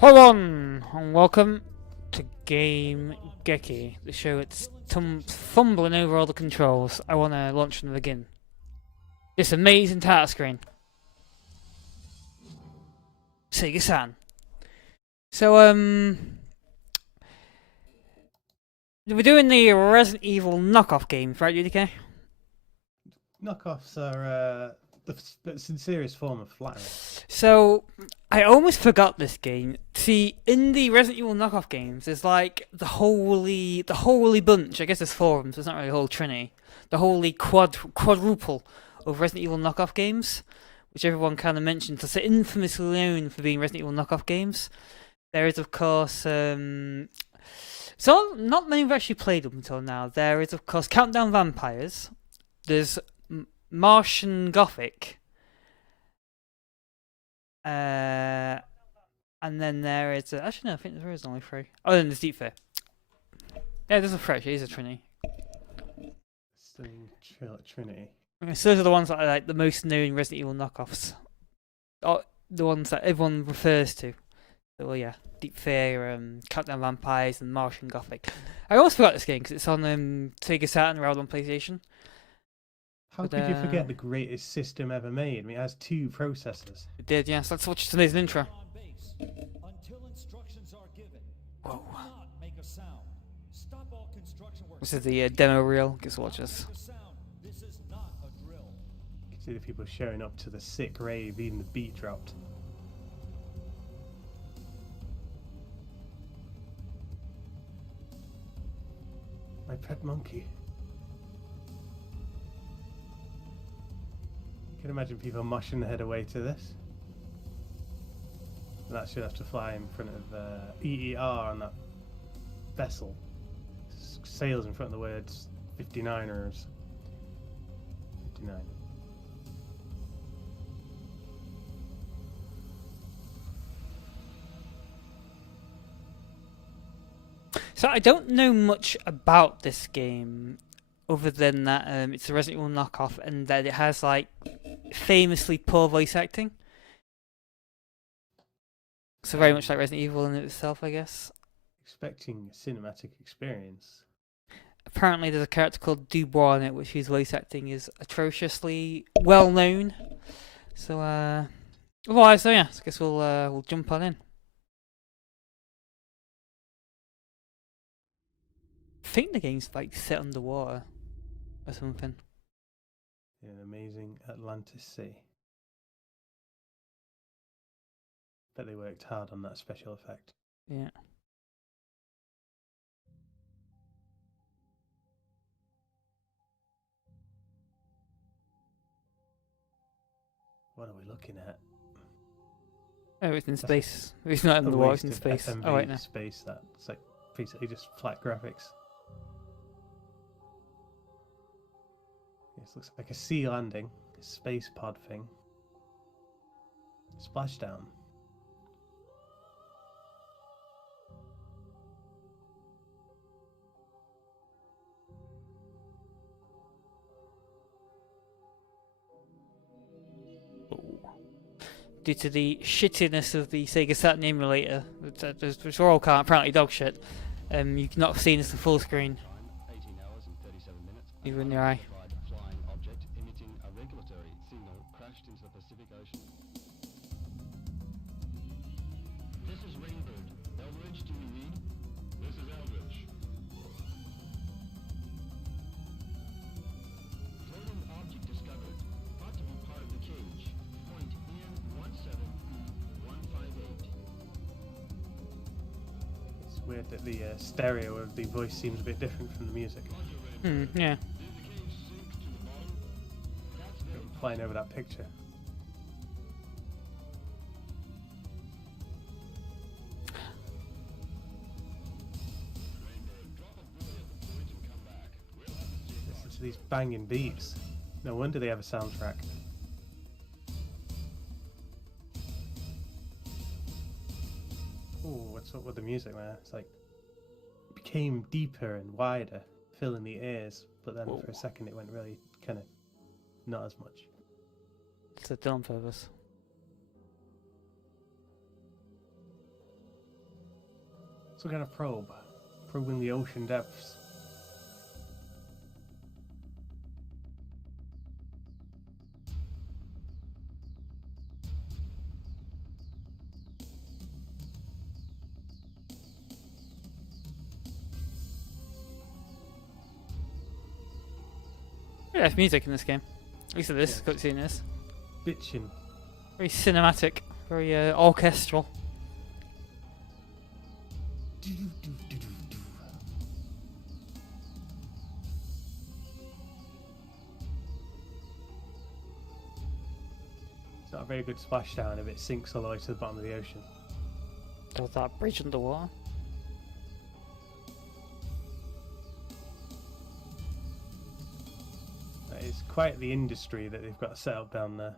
Hello and welcome to Game-Geki, the show that's fumbling over all the controls. I want to launch from the beginning. This amazing title screen. Sega-san. So, we're doing the Resident Evil knockoff games, right, UDK? Knockoffs are the sincerest form of flattery. So, I almost forgot this game. See, in the Resident Evil knockoff games, there's like the holy bunch. I guess there's four of them, so it's not really a whole trinity. The holy quadruple of Resident Evil knockoff games, which everyone kind of mentions. They're infamously known for being Resident Evil knockoff games. There is, of course, so not many have actually played up until now. There is, of course, Countdown Vampires. There's Martian Gothic. And then there is actually no, I think there is only three. Oh, then there's Deep Fear. Yeah, there's a fresh. It is a trinity. Trinity. So those are the ones that are like the most known Resident Evil knockoffs. Oh, the ones that everyone refers to. So, well, yeah, Deep Fear, Countdown Vampires, and Martian Gothic. I almost forgot this game because it's on Sega Saturn rather than PlayStation. How could you forget the greatest system ever made? I mean, it has two processors. It did, yes. Let's watch today's intro. Whoa. This is the demo reel. Guess watch this. You can see the people showing up to the sick rave, even the beat dropped. My pet monkey. I can imagine people mushing their head away to this. And that should have to fly in front of EER on that vessel. Sails in front of the words 59ers. 59. So I don't know much about this game, other than that it's a Resident Evil knockoff and that it has like famously poor voice acting. So very much like Resident Evil in itself, I guess. Expecting a cinematic experience. Apparently there's a character called Dubois in it, which whose voice acting is atrociously well known. So otherwise, so yeah, I guess we'll jump on in. I think the game's like set underwater or something. In an amazing Atlantis Sea. Bet they worked hard on that special effect. Yeah. What are we looking at? Oh, it's in space. It's not in the water, it's in space. FMV Oh, wait, no. space, that's like basically just flat graphics. This looks like a sea landing, a space pod thing. Splashdown. Due to the shittiness of the Sega Saturn emulator, which are all apparently dog shit, you cannot have seen this in full screen. Even in your eye. Weird that the stereo of the voice seems a bit different from the music. Yeah. Flying over that picture. Listen to these banging beats. No wonder they have a soundtrack. Oh, what's up with the music there? It's like it became deeper and wider, filling the ears, but then for a second it went really kind of not as much. It's done on purpose. Some kind of probe. Probing the ocean depths. Yeah, there's music in this game. At least this cutscene is. Bitchin'. Very cinematic, very orchestral. It's not a very good splashdown if it sinks all the way to the bottom of the ocean. Does that bridge underwater? It's quite the industry that they've got set up down there.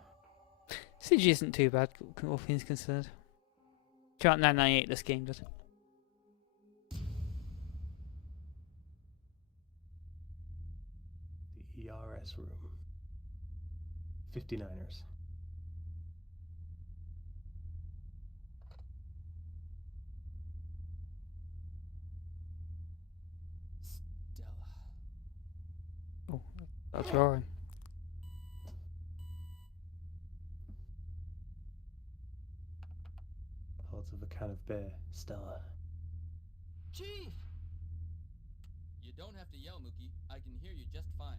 CG isn't too bad, all things considered. Came out in 1998, this game did. The ERS room. 59ers. Stella. Oh, that's drawing. Holds of a can of beer. Stella. Chief! You don't have to yell, Mookie. I can hear you just fine.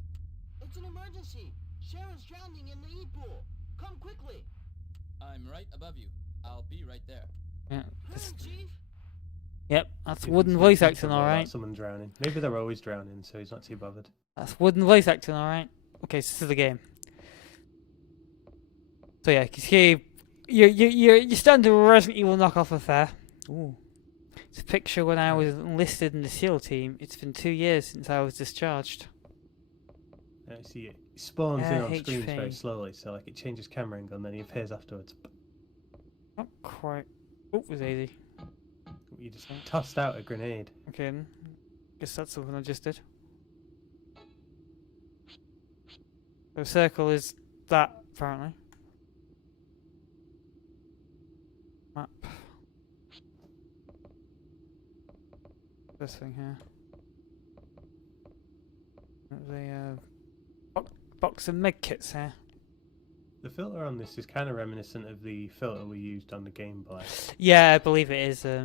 It's an emergency. Sharon's drowning in the E-pool. Come quickly. I'm right above you. I'll be right there. Yeah, Hurry, Chief. yep, that's Maybe wooden he's voice not acting, bothered about alright. Someone drowning. Maybe they're always drowning, so he's not too bothered. That's wooden voice acting, alright. Okay, so this is the game. So yeah, you're starting to Resident Evil knockoff affair. Ooh. It's a picture when I was enlisted in the SEAL team. It's been 2 years since I was discharged. You see it spawns in on screens very HP. slowly, so like it changes camera angle and then he appears afterwards. Not quite. Oh, it was easy. You just tossed out a grenade. Okay, then. Guess that's something I just did. The circle is that, apparently. Map. This thing here. There's a box of medkits here. The filter on this is kind of reminiscent of the filter we used on the Game Boy. Yeah, I believe it is. I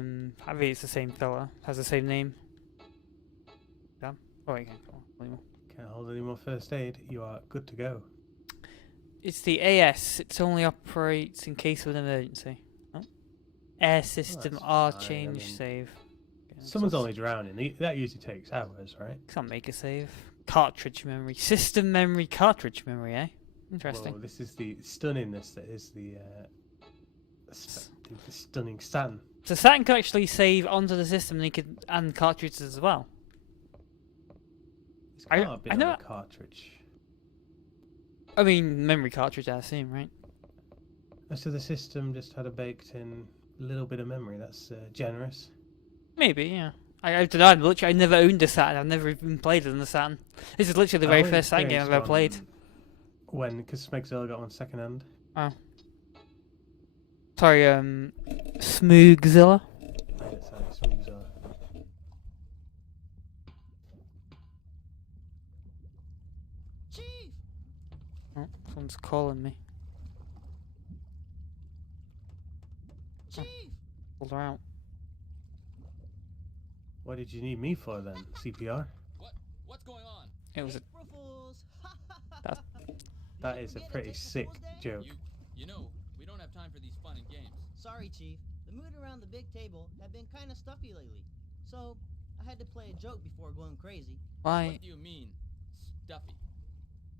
think it's the same fella. Has the same name. Damn. Oh, wait, can't go on anymore. Can't hold any more first aid. You are good to go. It's the AS. It only operates in case of an emergency. Oh. Air system that's R fine, I change mean, save. Okay, Someone's so only drowning. That usually takes hours, right? can't make a save. Cartridge memory. System memory, cartridge memory, eh? Interesting. Whoa, this is the stunningness that is the stunning Saturn. So Saturn could actually save onto the system and cartridges as well. It's I- got a bit I on know- a cartridge. I mean, memory cartridge, I assume, right? So the system just had a baked-in little bit of memory. That's generous. Maybe, yeah. I don't know. Literally, I never owned a Saturn. I've never even played it on the Saturn. This is literally the I very only first Saturn game I've ever experienced played. one because Smegzilla got one second hand. Oh. Sorry, Smoogzilla. Yes, Smegzilla. Chief. Oh, someone's calling me. Chief. Hold her out. What did you need me for then? CPR? What's going on? It was a April Fools. That's- That is a Forget pretty it's April sick Fool's Day? joke. You know, we don't have time for these fun and games. Sorry, Chief. The mood around the big table had been kind of stuffy lately, so I had to play a joke before going crazy. why. What do you mean, stuffy?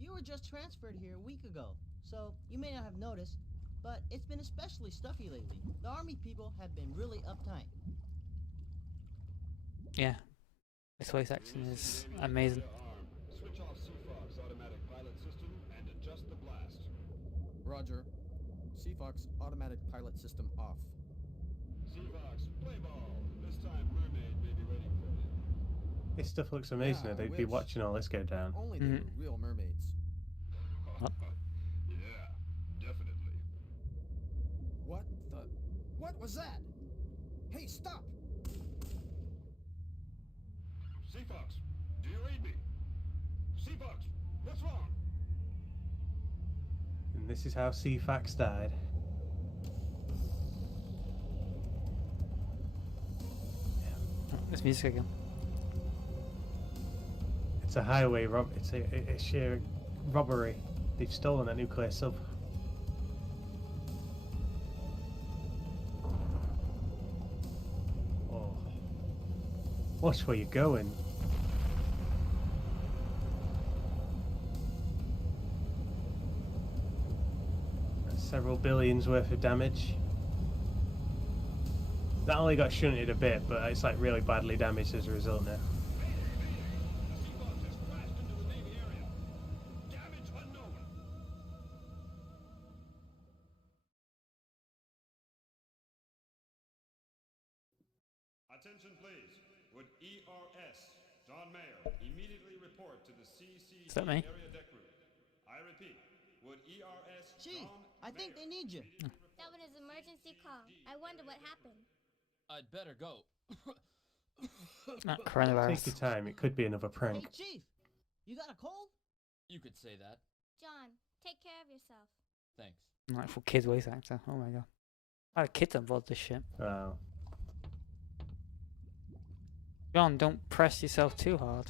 You were just transferred here a week ago, so you may not have noticed, but it's been especially stuffy lately. The army people have been really uptight. Yeah. This voice acting is amazing. Switch off CFOX automatic pilot system and adjust the blast. Roger. CFOX automatic pilot system off. CFOX, play ball. This time Mermaid may be waiting for you. This stuff looks amazing. Yeah, I They'd be wish. watching all this go down. Only they were real mermaids. Yeah, definitely. What the? What was that? Hey, stop! Seafox, do you read me? Seafox, what's wrong? And this is how CFAX died. There's music again. It's a highway rob. It's a sheer robbery. They've stolen a nuclear sub. Oh, watch where you're going. That's several billions worth of damage. That only got shunted a bit, but it's like really badly damaged as a result now. The Seafox has crashed into the Navy area. Damage unknown. Attention please. Would ERS John Mayer immediately report to the CCD Is that me? area deck group? I repeat, would ERS Chief, John I think Mayer they need you. That was an emergency call. I wonder what happened. I'd better go. Not Take coronavirus. your time. It could be another Hey, prank. Chief, you got a cold? You could say that. John, take care of yourself. Thanks. Like for kids voice actor. Oh my god. I had kids on board this ship. Wow. John, don't press yourself too hard.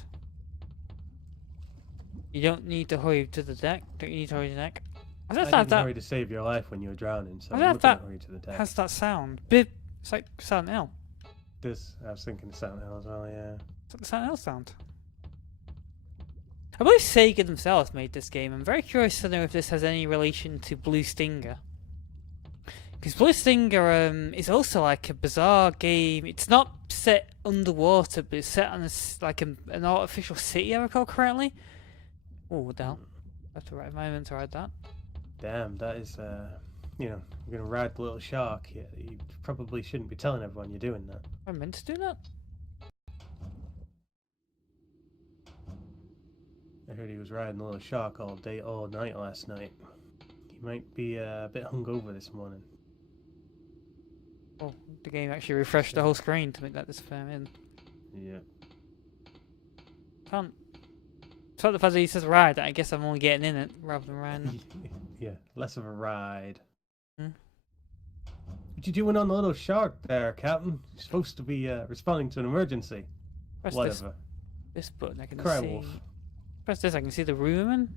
You don't need to hurry to the deck. Don't you need to hurry to the deck? I How's didn't that? hurry to save your life when you were drowning, so I I'm don't not going have to that- hurry to the deck. How's that sound? Bip. It's like Silent Hill. I was thinking Silent Hill as well, yeah. It's like the Silent Hill sound. I believe Sega themselves made this game. I'm very curious to know if this has any relation to Blue Stinger. Because Blue Stinger is also like a bizarre game. It's not set underwater, but it's set on an artificial city, I recall correctly. Oh, what the hell? I have to write a moment to write that. Damn, that is, you know, you're going to ride the little shark. You probably shouldn't be telling everyone you're doing that. I meant to do that. I heard he was riding the little shark all day, all night last night. He might be a bit hungover this morning. Oh, the game actually refreshed the whole screen to make that display in. Yeah. Can't. Despite the fact that he says ride, I guess I'm only getting in it rather than riding. Yeah, less of a ride. Hmm. What you doing on the little shark there, Captain? You're supposed to be responding to an emergency. Press Whatever. this button, I can Cry see. wolf. Press this, I can see the room.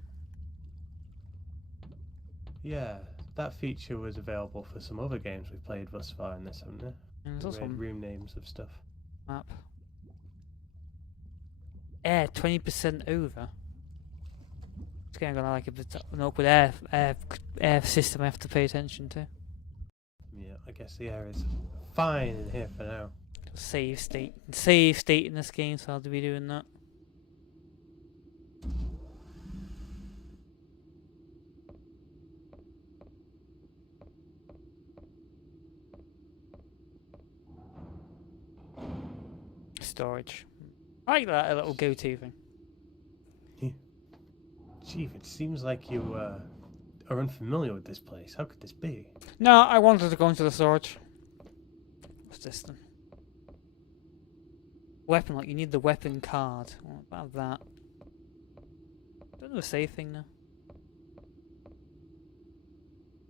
Yeah, that feature was available for some other games we've played thus far in this, haven't there? And there's The also red a room names of stuff. map. Air 20% over. It's kind of like an awkward air system I have to pay attention to. Yeah, I guess the air is fine in here for now. Save state in this game, so I'll be doing that. Storage. I like that little go-to thing. Chief, it seems like you are unfamiliar with this place. How could this be? No, I wanted to go into the storage. What's this then? Weapon, like you need the weapon card. What about that? Don't know the save thing now.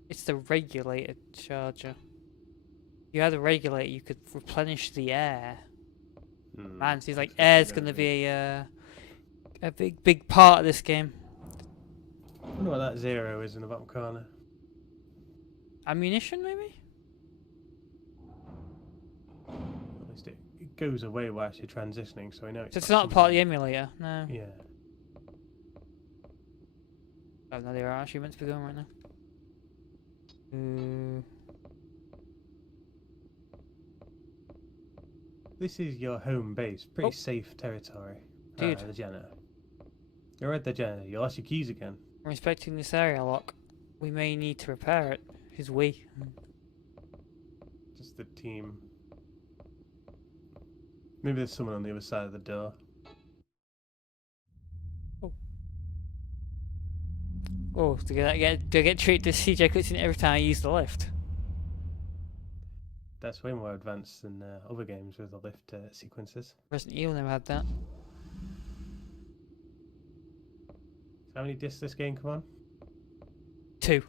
It's the regulator charger. If you had a regulator, you could replenish the air. Man, seems like air's gonna be a big part of this game. I wonder what that zero is in the bottom corner. Ammunition, maybe? At least it goes away whilst you're transitioning, so I know So it's not part of the emulator, no. Yeah. I don't know they are actually meant to be going right now. This is your home base. Pretty Oh. safe territory. Dude. The janitor. You're at the janitor. You lost your keys again. I'm inspecting this area lock. We may need to repair it. Who's we? Just the team. Maybe there's someone on the other side of the door. Oh, do I get treated to CJ cutscene every time I use the lift? That's way more advanced than other games with the lift sequences. Resident Evil never had that. How many discs this game come on? 2.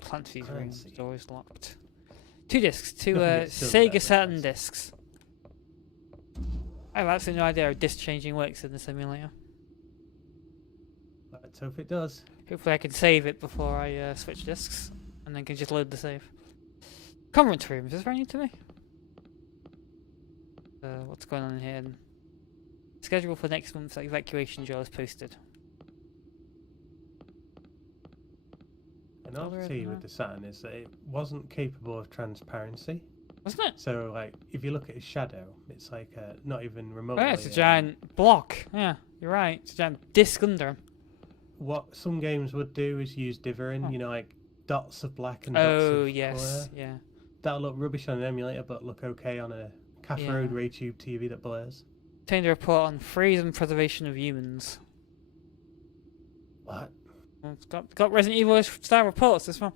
Clancy's room Clancy. is always locked. 2 discs, 2 Nothing gets done there, Sega but Saturn that's- discs. I have absolutely no idea how disc changing works in the simulator. Let's hope it does. Hopefully I can save it before I switch discs, and then can just load the save. Conference rooms, is there any to me? What's going on here? Schedule for next month's evacuation drill is posted. An Other oddity than with that? the Saturn is that it wasn't capable of transparency. Wasn't it? So, like, if you look at his shadow, it's like not even Oh remotely. yeah, it's a giant block. Yeah, you're right. It's a giant disc under him. What some games would do is use differing, Oh. you know, like dots of black and dots Oh of yes, colour. yeah. That'll look rubbish on an emulator, but look okay on a cathode Yeah. ray tube TV that blurs. Obtained a report on freeze and preservation of humans. What? Well, it's got Resident Evil style reports as well.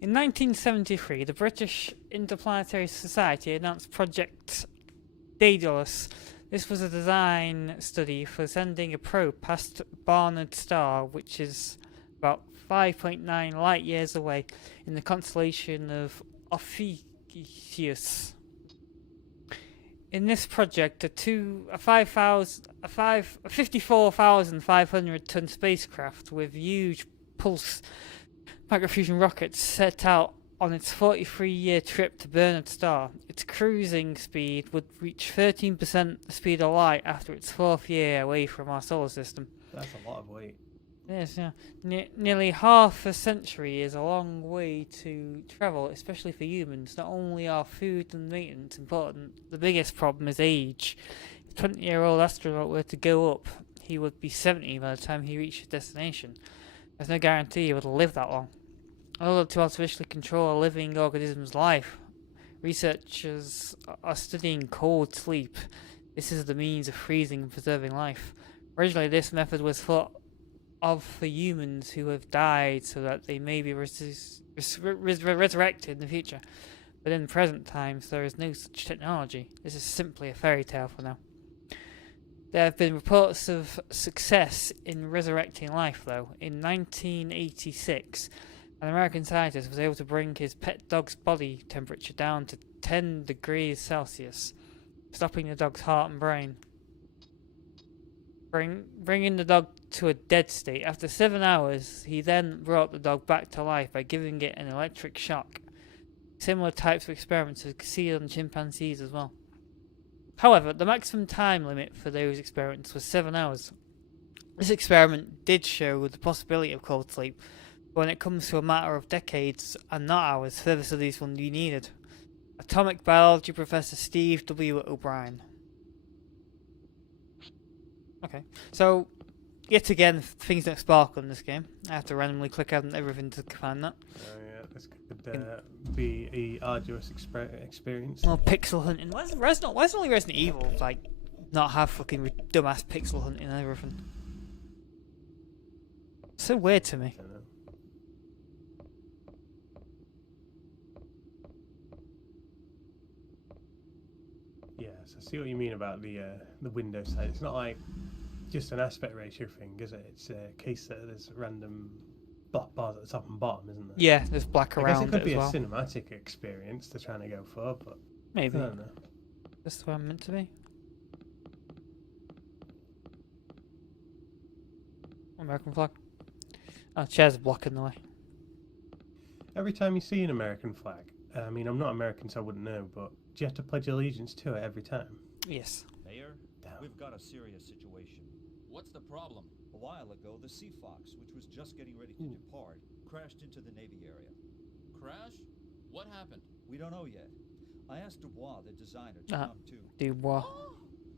In 1973, the British Interplanetary Society announced Project Daedalus. This was a design study for sending a probe past Barnard Star, which is about 5.9 light years away, in the constellation of Ophiuchus. In this project, a 54,500 ton spacecraft with huge pulse microfusion rockets set out on its 43-year trip to Barnard Star. Its cruising speed would reach 13% the speed of light after its 4th year away from our solar system. That's a lot of weight. Yes, yeah. Nearly half a century is a long way to travel, especially for humans. Not only are food and maintenance important, the biggest problem is age. If a 20-year-old astronaut were to go up, he would be 70 by the time he reached his destination. There's no guarantee he would live that long. In order to artificially control a living organism's life, researchers are studying cold sleep. This is the means of freezing and preserving life. Originally, this method was thought of for humans who have died so that they may be resurrected in the future. But in present times, there is no such technology. This is simply a fairy tale for now. There have been reports of success in resurrecting life, though. In 1986, an American scientist was able to bring his pet dog's body temperature down to 10 degrees Celsius, stopping the dog's heart and brain. Bringing the dog to a dead state. After 7 hours, he then brought the dog back to life by giving it an electric shock. Similar types of experiments are seen on chimpanzees as well. However, the maximum time limit for those experiments was 7 hours. This experiment did show the possibility of cold sleep, but when it comes to a matter of decades and not hours, further studies will be needed. Atomic biology professor Steve W. O'Brien. Okay, so yet again, things don't sparkle in this game. I have to randomly click on everything to find that. Oh yeah, this could be a arduous experience. More pixel hunting. Why does only Resident Evil like not have fucking dumbass pixel hunting and everything? So weird to me. I don't know. Yes, I see what you mean about the window side. It's not like just an aspect ratio thing, is it? It's a case that there's random black bars at the top and bottom, isn't there? Yeah, there's black I guess it around could it be as a well. cinematic experience they're trying to go for, but Maybe. I don't know. That's where I'm meant to be. American flag. Oh, chair's blocking the way. Every time you see an American flag, I mean, I'm not American, so I wouldn't know, but do you have to pledge allegiance to it every time? Yes. Mayor, Damn. we've got a serious situation. What's the problem? A while ago, the Sea Fox, which was just getting ready to depart, crashed into the Navy area. Crash? What happened? We don't know yet. I asked Dubois, the designer, to Uh-huh. come too. Dubois. Oh,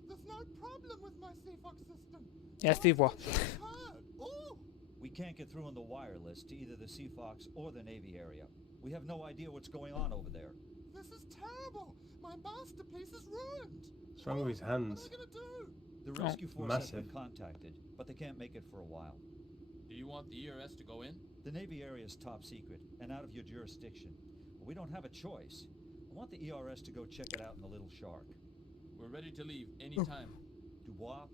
there's no problem with my CFOX system. Yes, Dubois. Oh, We can't get through on the wireless to either the Sea Fox or the Navy area. We have no idea what's going on over there. this is terrible. My masterpiece is ruined. What's wrong with his What hands? am I gonna do? The Oh, rescue force has massive. been contacted, but they can't make it for a while. Do you want the ERS to go in? The Navy area is top secret and out of your jurisdiction. But we don't have a choice. I want the ERS to go check it out in the Little Shark. We're ready to leave anytime. Dubois,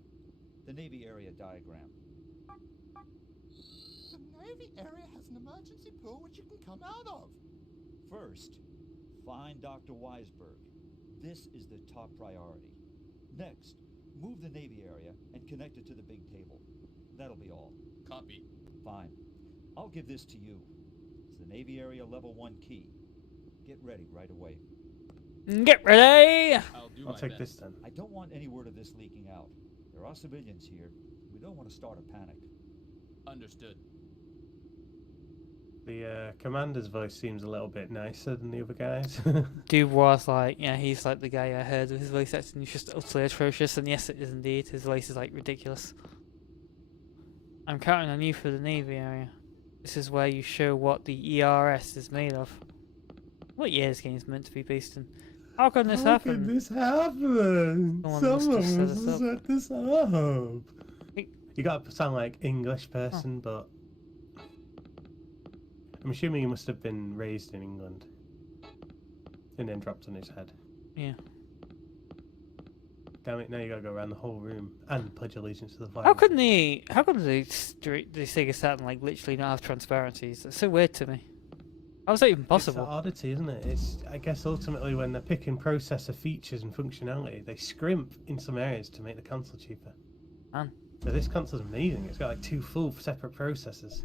The Navy area diagram. The Navy area has an emergency pool which you can come out of. First, find Dr. Weisberg. This is the top priority. Next, move the Navy area and connect it to the big table. That'll be all. Copy. Fine. I'll give this to you. It's the Navy area level 1 key. Get ready right away. Get ready! I'll do I'll my take best. this then. I don't want any word of this leaking out. There are civilians here. We don't want to start a panic. Understood. The commander's voice seems a little bit nicer than the other guys. Dubois, like, yeah, he's like the guy I heard with his voice acting. He's just utterly atrocious, and yes, it is indeed. His voice is like ridiculous. I'm counting on you for the Navy area. This is where you show what the ERS is made of. What year this game's meant to be based in? How can this How happen? could this happen? Someone must have Someone set must us have up. set this up. Hey. You gotta sound like English person, but I'm assuming he must have been raised in England and then dropped on his head. Yeah. Damn it! Now you gotta go around the whole room and pledge allegiance to the flag. How couldn't they? How come the Sega Saturn like literally not have transparencies? That's so weird to me. How is that even It's possible? an oddity, isn't it? It's, I guess, ultimately when they're picking processor features and functionality, they scrimp in some areas to make the console cheaper. Man. So this console's amazing. It's got like 2 full separate processors.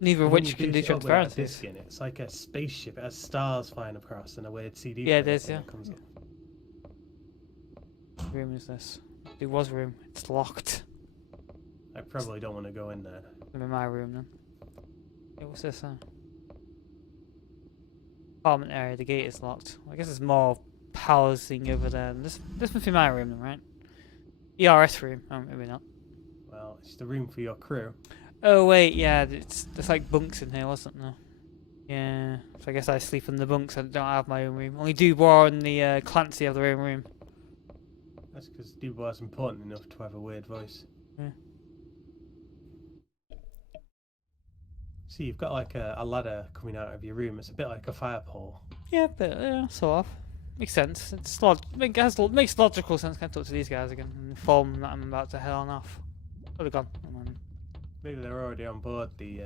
Neither of And when which you can do juice it up with that transparencies. disc in it, it's like a spaceship. It has stars flying across and a weird CD. Yeah, it player is, thing yeah. that comes up. What room is this? There was room. It's locked. I probably don't want to go in there. I'm in my room then. Hey, what's this? Apartment area. The gate is locked. I guess there's more housing over there. This must be my room then, right? ERS room. Oh, maybe not. Well, it's the room for your crew. Oh wait, yeah. There's like bunks in here, wasn't there? Yeah. So I guess I sleep in the bunks. I don't have my own room. Only Dubois and the Clancy have their own room. That's because Dubois is important enough to have a weird voice. Yeah. See, you've got like a ladder coming out of your room. It's a bit like a fire pole. Yeah, but sort of. Makes sense. Makes logical sense. Can I talk to these guys again and inform them that I'm about to head on off? Would have gone. Maybe they're already on board the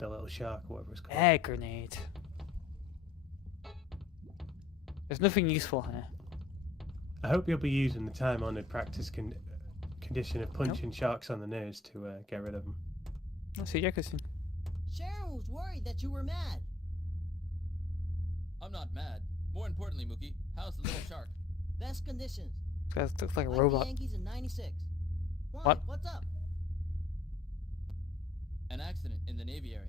little shark or whatever it's called. Air grenade. There's nothing useful here. I hope you'll be using the time-honored practice condition of punching sharks on the nose to get rid of them. Let's see Jefferson. Sharon was worried that you were mad. I'm not mad. More importantly, Mookie, how's the little shark? Best conditions. This guy looks like a Like robot. the Yankees in '96. Why? What? What's up? An accident in the Navy area.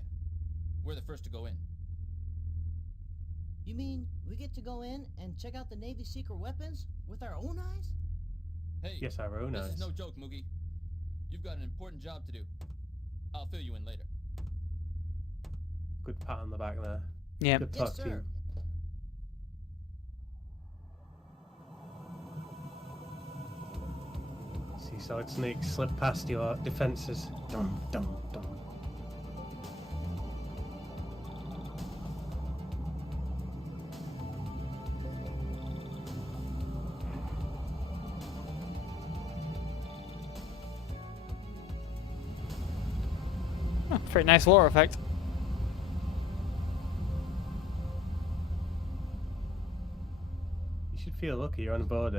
We're the first to go in. You mean we get to go in and check out the Navy's secret weapons with our own eyes? Hey, Yes, our own this eyes. is no joke, Mookie. You've got an important job to do. I'll fill you in later. Good pat on the back there. Yeah. Good Yes, talk to sir. you. See Solid Snake slip past your defences. Dum dum dum. Oh, pretty nice water effect. You should feel lucky you're on board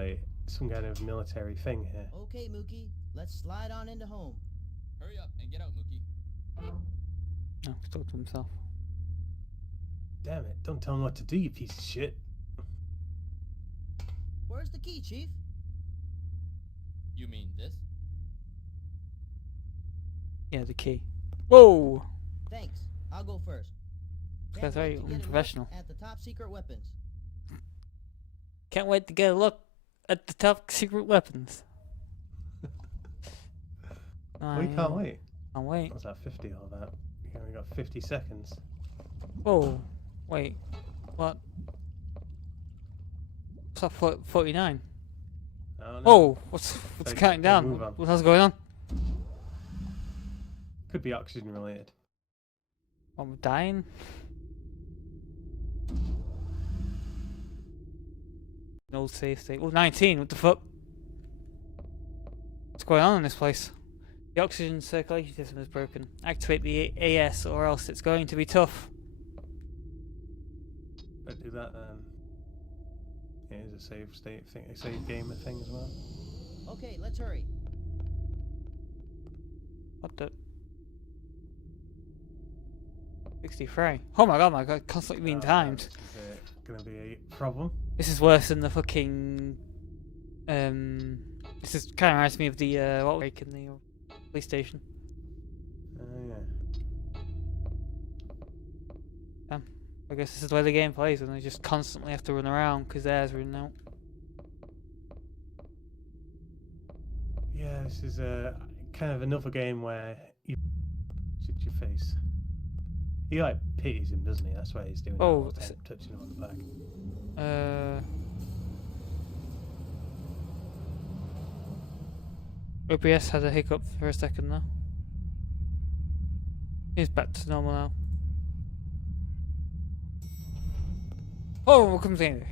some kind of military thing here. Okay, Mookie, let's slide on into home. Hurry up and get out, Mookie. Oh, he's talking to himself. Damn it, don't tell him what to do, you piece of shit. Where's the key, Chief? You mean this? Yeah, the key. Whoa! Thanks. I'll go first. This Can't guy's wait very to get a look unprofessional. At the top secret weapons. Can't wait to get a look at the top secret weapons. We can't wait. Can't wait. What's that, 50 or that? We only got 50 seconds. Whoa. Wait. What? What's that, 49? I don't know. Oh, what's Like, counting don't down? move on. What else going on? Could be oxygen related. I'm dying. No save state. Oh, 19. What the fuck? What's going on in this place? The oxygen circulation system is broken. Activate the AS or else it's going to be tough. But do that then. It is a save state thing, a save game thing as well. Okay, let's hurry. What the? 63. Oh my god, constantly being timed. This is gonna be a problem. This is worse than the fucking. This is kind of reminds me of the what break in the police station. Yeah. Damn. I guess this is the way the game plays, and they just constantly have to run around because theirs running out. Yeah, this is kind of another game where you shoot your face. He like pities him, doesn't he? That's why he's doing that all the time, touching him on the back. OBS had a hiccup for a second though. He's back to normal now. Oh, welcome to the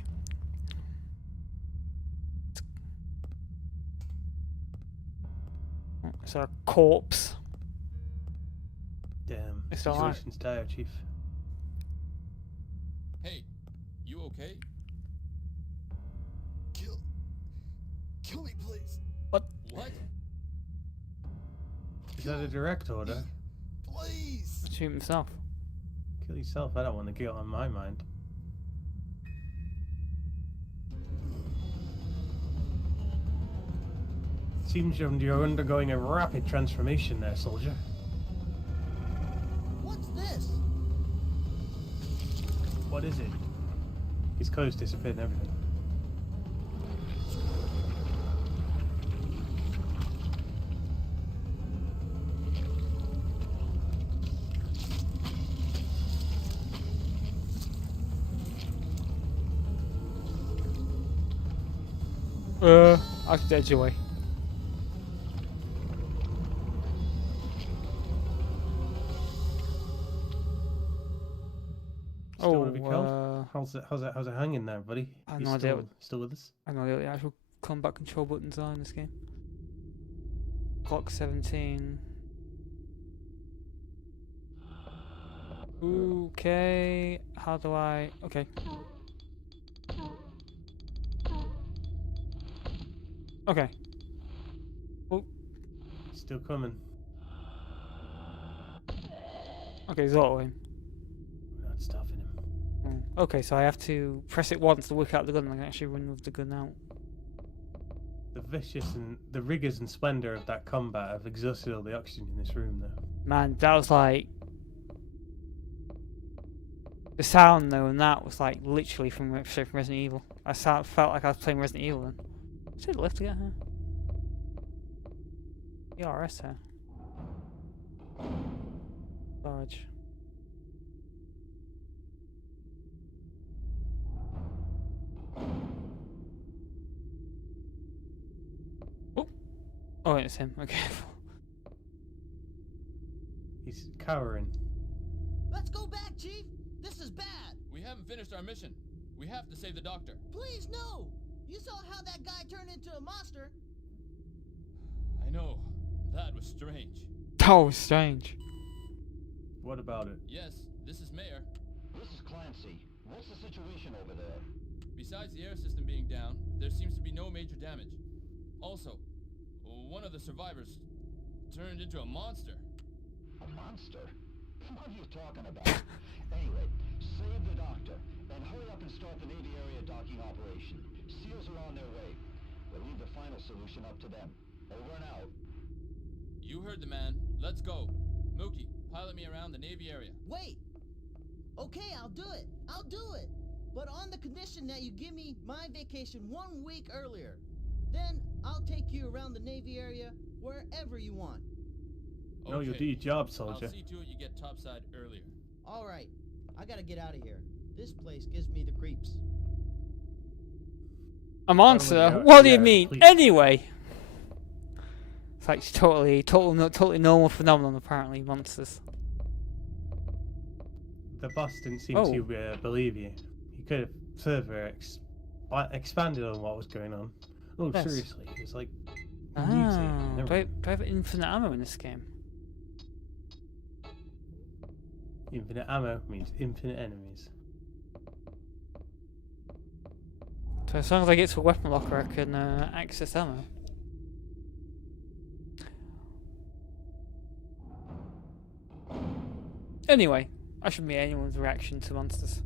It's our corpse. Damn, It's still alive. situation's dire, Chief. Hey, you okay? Kill me, please. What? Is that a direct order? Please. Shoot himself. Kill yourself, I don't want the guilt on my mind. Seems you're undergoing a rapid transformation there, soldier. What's this? What is it? His clothes disappeared and everything. I could edge away. Still want to be killed? How's it hanging there, buddy? I have You no idea. Still with us? I don't know what the actual combat control buttons are in this game. Clock 17. Okay, how do I... Okay. Okay. Oh, Still coming. okay, he's autoing. We're not stopping him. Okay, so I have to press it once to work out the gun and I can actually run with the gun out. The vicious and the rigors and splendor of that combat have exhausted all the oxygen in this room, though. Man, that was like... The sound though, and that was like literally straight from Resident Evil. I felt like I was playing Resident Evil then. Should I lift to get her? ERS her. Large. Oh! Oh, it's him. Okay. He's cowering. Let's go back, Chief. This is bad. We haven't finished our mission. We have to save the doctor. Please, no. You saw how that guy turned into a monster. I know. That was strange. That was strange. What about it? Yes, this is Mayor. This is Clancy. What's the situation over there? Besides the air system being down, there seems to be no major damage. Also, one of the survivors turned into a monster. A monster? What are you talking about? Anyway, save the doctor, and hurry up and start the Navy area docking operation. SEALs are on their way. We'll leave the final solution up to them. Over and out. You heard the man. Let's go. Mookie, pilot me around the Navy area. Wait. Okay, I'll do it. I'll do it. But on the condition that you give me my vacation 1 week earlier. Then I'll take you around the Navy area wherever you want. No, you'll do your job, soldier. I'll see to it you get topside earlier. All right. I gotta get out of here. This place gives me the creeps. A monster? yeah, What do you yeah, mean? please. Anyway! It's like totally normal phenomenon apparently, monsters. The boss didn't seem Oh. to believe you. He could have further expanded on what was going on. Oh, Yes. seriously. It's like, Ah, Never do I have infinite ammo in this game? Infinite ammo means infinite enemies. So as long as I get to a weapon locker, I can access ammo. Anyway, I should meet anyone's reaction to monsters.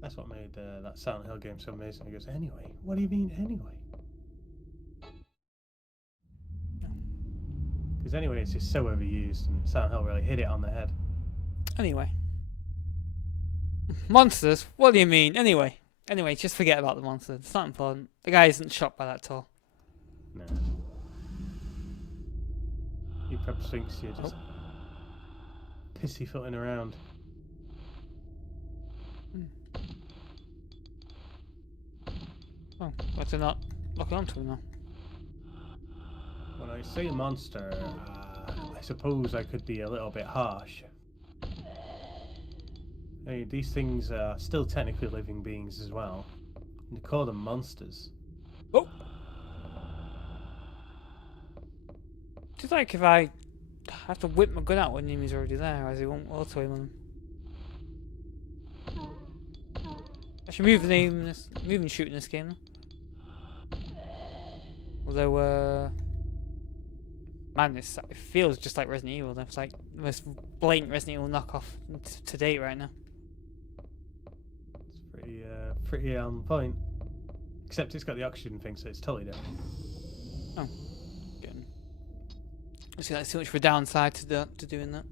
That's what made that Silent Hill game so amazing. He goes, anyway? What do you mean, anyway? Because anyway, it's just so overused, and Silent Hill really hit it on the head. Anyway. Monsters? What do you mean? Anyway, just forget about the monster. It's not important. The guy isn't shot by that tall. No. He probably thinks you're just pussyfooting around. Oh, but they're not locking onto him now. When I say monster, I suppose I could be a little bit harsh. Hey, these things are still technically living beings as well. And they call them monsters. Oh! Just like if I have to whip my gun out when the enemy's already there, as he won't auto aim on them. I should move and shoot in this game. Although, man, it feels just like Resident Evil. It's like the most blatant Resident Evil knockoff to date right now. It's pretty on point. Except it's got the oxygen thing, so it's totally different. Oh, good. I see that's too much for a downside to doing that.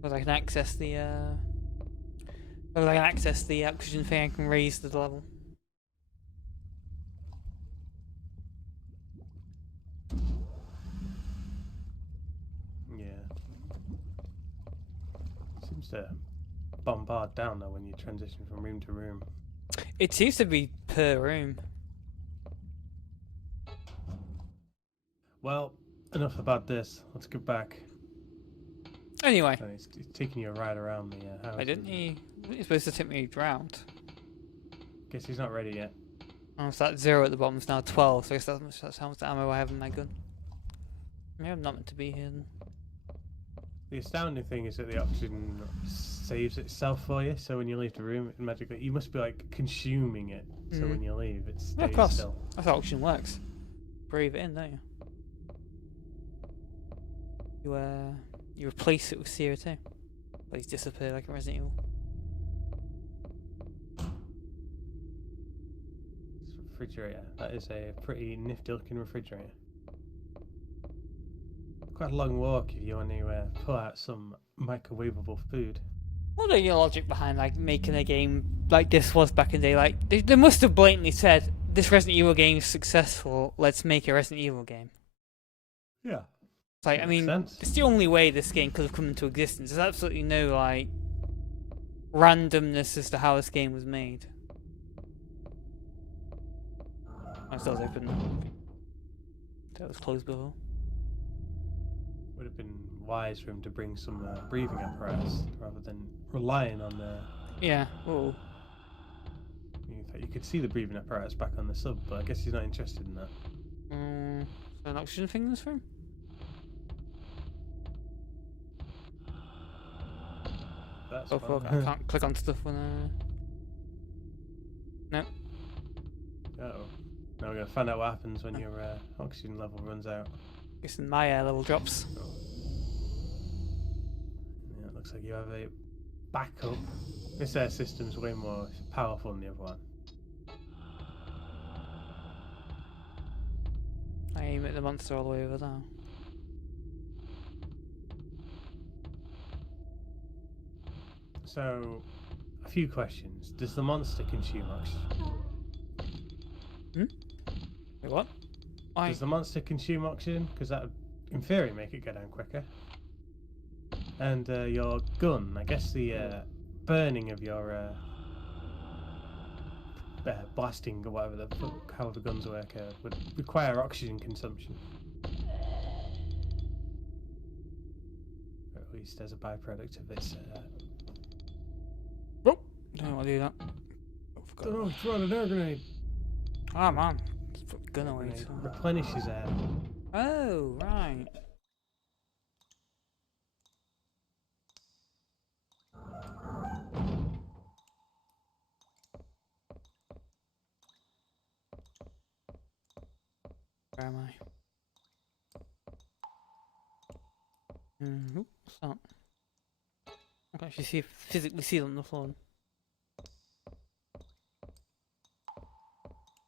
But I can access the oxygen thing. I can raise the level. Seems to bombard down though when you transition from room to room. It seems to be per room. Well, enough about this. Let's get back. Anyway. And it's taking you a ride around the house. Why didn't he? He's supposed to take me round. Guess he's not ready yet. Oh, so that 0 at the bottom is now 12, so I guess that's how much ammo I have in my gun. Maybe I'm not meant to be here then. The astounding thing is that the oxygen saves itself for you, so when you leave the room, it magically you must be like consuming it. So when you leave, it stays of course. still. That's how oxygen works. Breathe it in, don't you? You replace it with CO2. But he's disappeared like a Resident Evil. It's a refrigerator. That is a pretty nifty looking refrigerator. Quite a long walk if you want to pull out some microwavable food. What are your logic behind like making a game like this was back in the day? Like they must have blatantly said this Resident Evil game is successful. Let's make a Resident Evil game. Yeah. It's like I mean, it's the only way this game could have come into existence. There's absolutely no like randomness as to how this game was made. My door's open now. That was closed before. Would have been wise for him to bring some breathing apparatus rather than relying on the. Yeah. Oh. In fact, you could see the breathing apparatus back on the sub, but I guess he's not interested in that. Is there an oxygen thing in this room? That's oh fuck! I can't click on stuff when. No. Uh oh. Now we're gonna find out what happens when your oxygen level runs out. Guessing my air level drops. Oh. Yeah, it looks like you have a backup. This air system's way more powerful than the other one. I aim at the monster all the way over there. So, a few questions. Does the monster consume oxygen? Wait, what? Why? Does the monster consume oxygen? Because that would, in theory, make it go down quicker. And your gun, I guess the burning of your blasting or whatever the fuck, however guns work, would require oxygen consumption. Or at least as a byproduct of its. Oh, don't want to do that. Oh, Oh, throw an air grenade. Ah man, Put the gun away. It So. replenishes air. Oh, right. Where am I? What's that? I can actually physically see it on the floor.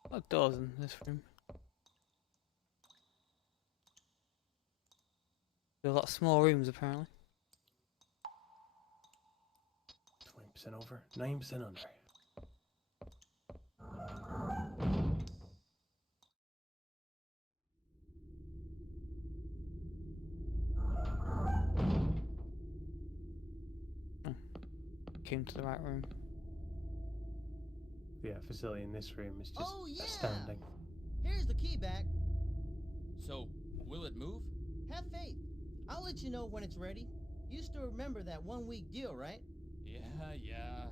What doors in this room? There are a lot of small rooms apparently. 20% over, 9% under. Came to the right room. The facility in this room is just Oh, yeah. astounding. Here's the key back. So, will it move? Have faith. I'll let you know when it's ready. You still remember that 1 week deal, right? Yeah. Yeah.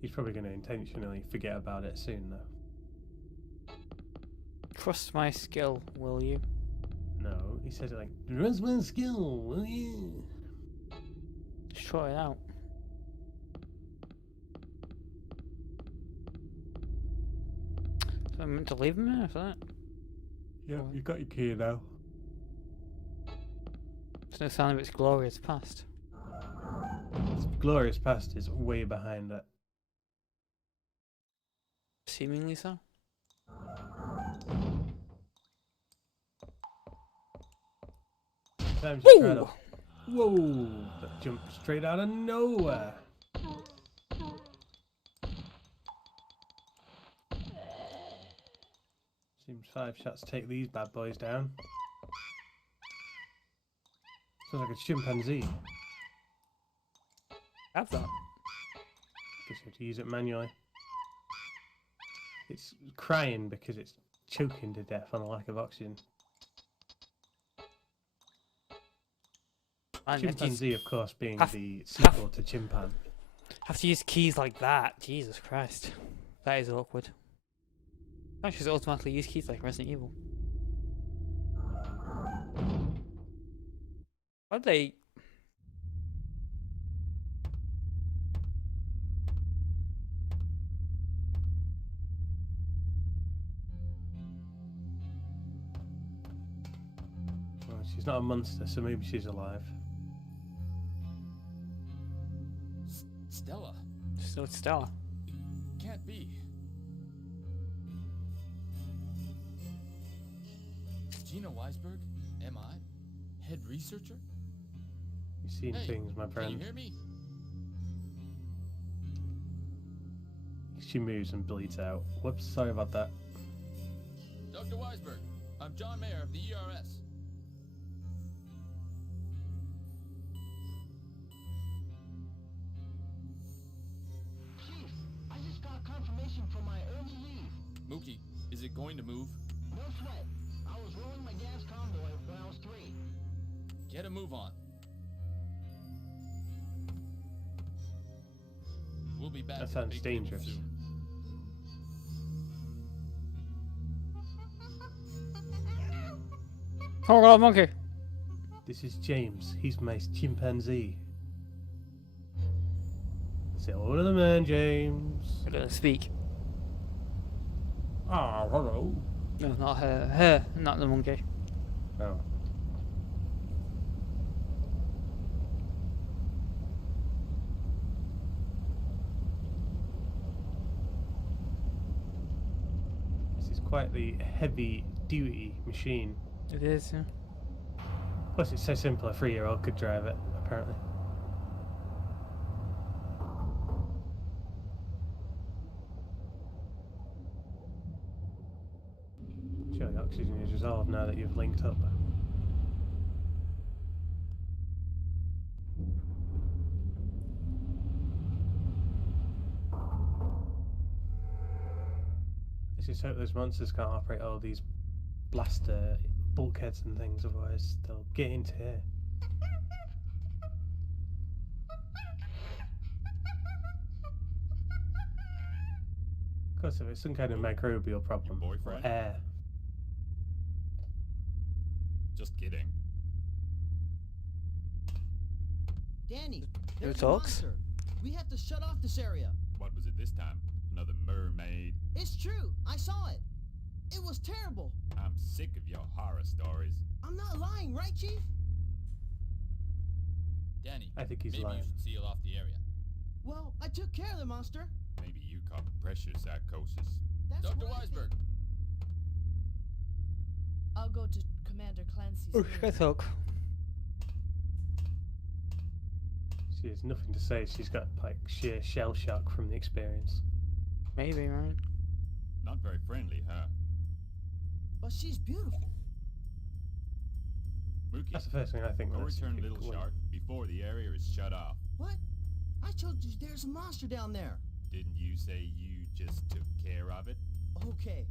He's probably going to intentionally forget about it soon, though. Trust my skill, will you? No, he says it like, "Trust my skill, will you?" Just try it out. So I'm meant to leave him there for that? Yeah, you got your key now. There's no sign of its glorious past. Its glorious past is way behind it. Seemingly so. Sometimes you try to... Whoa! That jumped straight out of nowhere. Seems 5 shots take these bad boys down. Sounds like a chimpanzee. Have that. Guess you have to use it manually. It's crying because it's choking to death on a lack of oxygen. Chimpanzee, of course, being the sequel to Chimpan. Have to use keys like that. Jesus Christ. That is awkward. I should automatically use keys like Resident Evil. Why'd they... Well, she's not a monster, so maybe she's alive. Stella. So it's Stella. Can't be. Gina Weisberg? MI? Head researcher? You've seen Hey, things, my can friend. you hear me? She moves and bleeds out. Whoops, sorry about that. Dr. Weisberg, I'm John Mayer of the ERS. Chief, I just got confirmation from my early leave. Mookie, is it going to move? No sweat. I was rolling my gas convoy when I was 3. Get a move on. We'll be back. That at sounds Big Table dangerous. soon. Oh god, monkey! This is James. He's my chimpanzee. Say hello to the man, James. I gotta speak. Ah, hello. No, not her. Her, not the monkey. Oh. This is quite the heavy-duty machine. It is, yeah. Plus, it's so simple, a 3-year-old could drive it, apparently. Surely oxygen is resolved now that you've linked up. Let's just hope those monsters can't operate all these blaster bulkheads and things, otherwise they'll get into here. course, if it's some kind of microbial problem or boyfriend? air. Just kidding. Danny, Who there's a talks? monster. We have to shut off this area. What was it this time? Another mermaid? It's true. I saw it. It was terrible. I'm sick of your horror stories. I'm not lying, right, Chief? Danny, I think he's maybe lying. you should seal off the area. Well, I took care of the monster. Maybe you caught pressure psychosis. That's Dr. what I think. Weisberg, I'll go to Commander Clancy's. Oh, room. shut up. She has nothing to say. She's got like sheer shell shock from the experience. Maybe, right? not very friendly, huh? But she's beautiful. Mookie, That's the first thing I think. go when I see return people Little when- Shark before the area is shut off. What? I told you there's a monster down there. Didn't you say you just took care of it? Okay,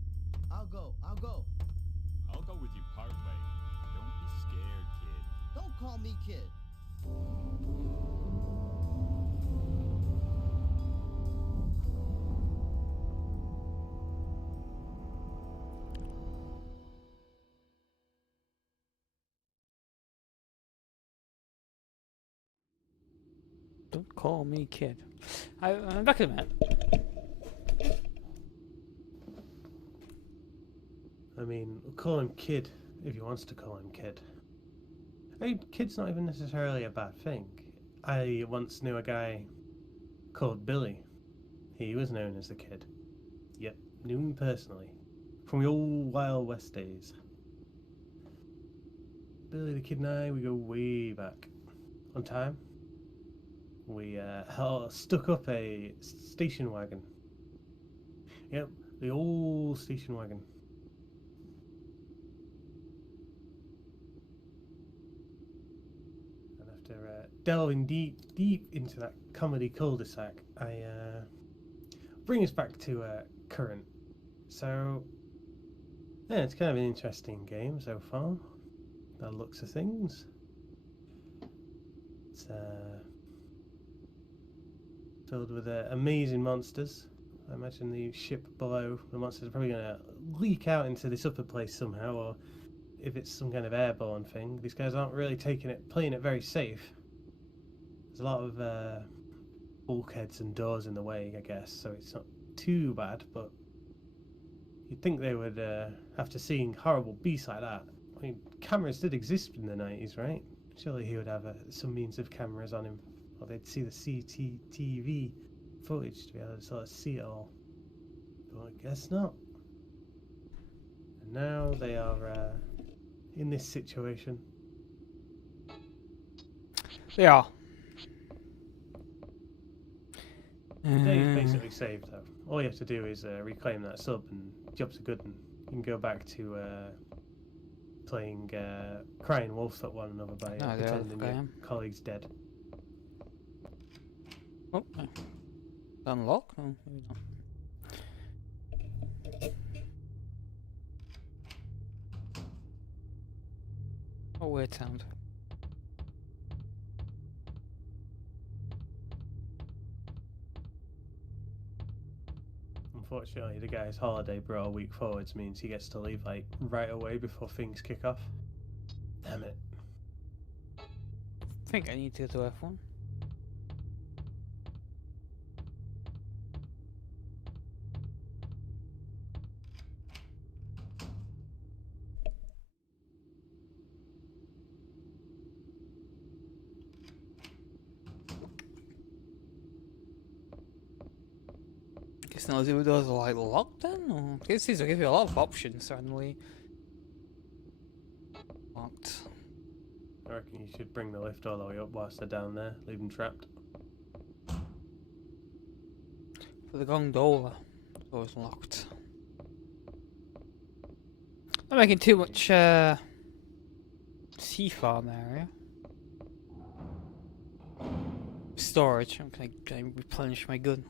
I'll go. I'll go with you part way. Don't be scared, kid. Don't call me kid. Don't call me kid. I'm back in a minute. I mean, we'll call him kid if he wants to call him kid. I mean, kid's not even necessarily a bad thing. I once knew a guy called Billy. He was known as the kid. Yep, knew him personally. From the old Wild West days. Billy the Kid and I, we go way back. One time, we stuck up a station wagon. Yep, the old station wagon. And after delving deep into that comedy cul-de-sac, I bring us back to current. So, yeah, it's kind of an interesting game so far. The looks of things. It's filled with amazing monsters. I imagine the ship below, the monsters are probably going to leak out into this upper place somehow, or if it's some kind of airborne thing. These guys aren't really playing it very safe. There's a lot of bulkheads and doors in the way, I guess, so it's not too bad, but you'd think they would, after seeing horrible beasts like that, I mean, cameras did exist in the 90s, right? Surely he would have some means of cameras on him, or they'd see the CCTV footage to be able to sort of see it all. But I guess not. And now they are in this situation. They are. The day's basically saved, though. All you have to do is reclaim that sub, and jobs are good, and you can go back to playing crying wolves at one another by No, they're pretending your okay. colleague's dead. Oh, no. Unlock? No, maybe not. Oh, weird sound. Unfortunately, the guy's holiday brought a week forwards means he gets to leave like right away before things kick off. Damn it. I think I need to go to F1. Guess those doors are like locked then? Or I guess these will give you a lot of options suddenly. Locked. I reckon you should bring the lift all the way up whilst they're down there, leave them trapped. For the gondola. Door's locked. Not making too much sea farm area. Storage. I'm gonna replenish my gun.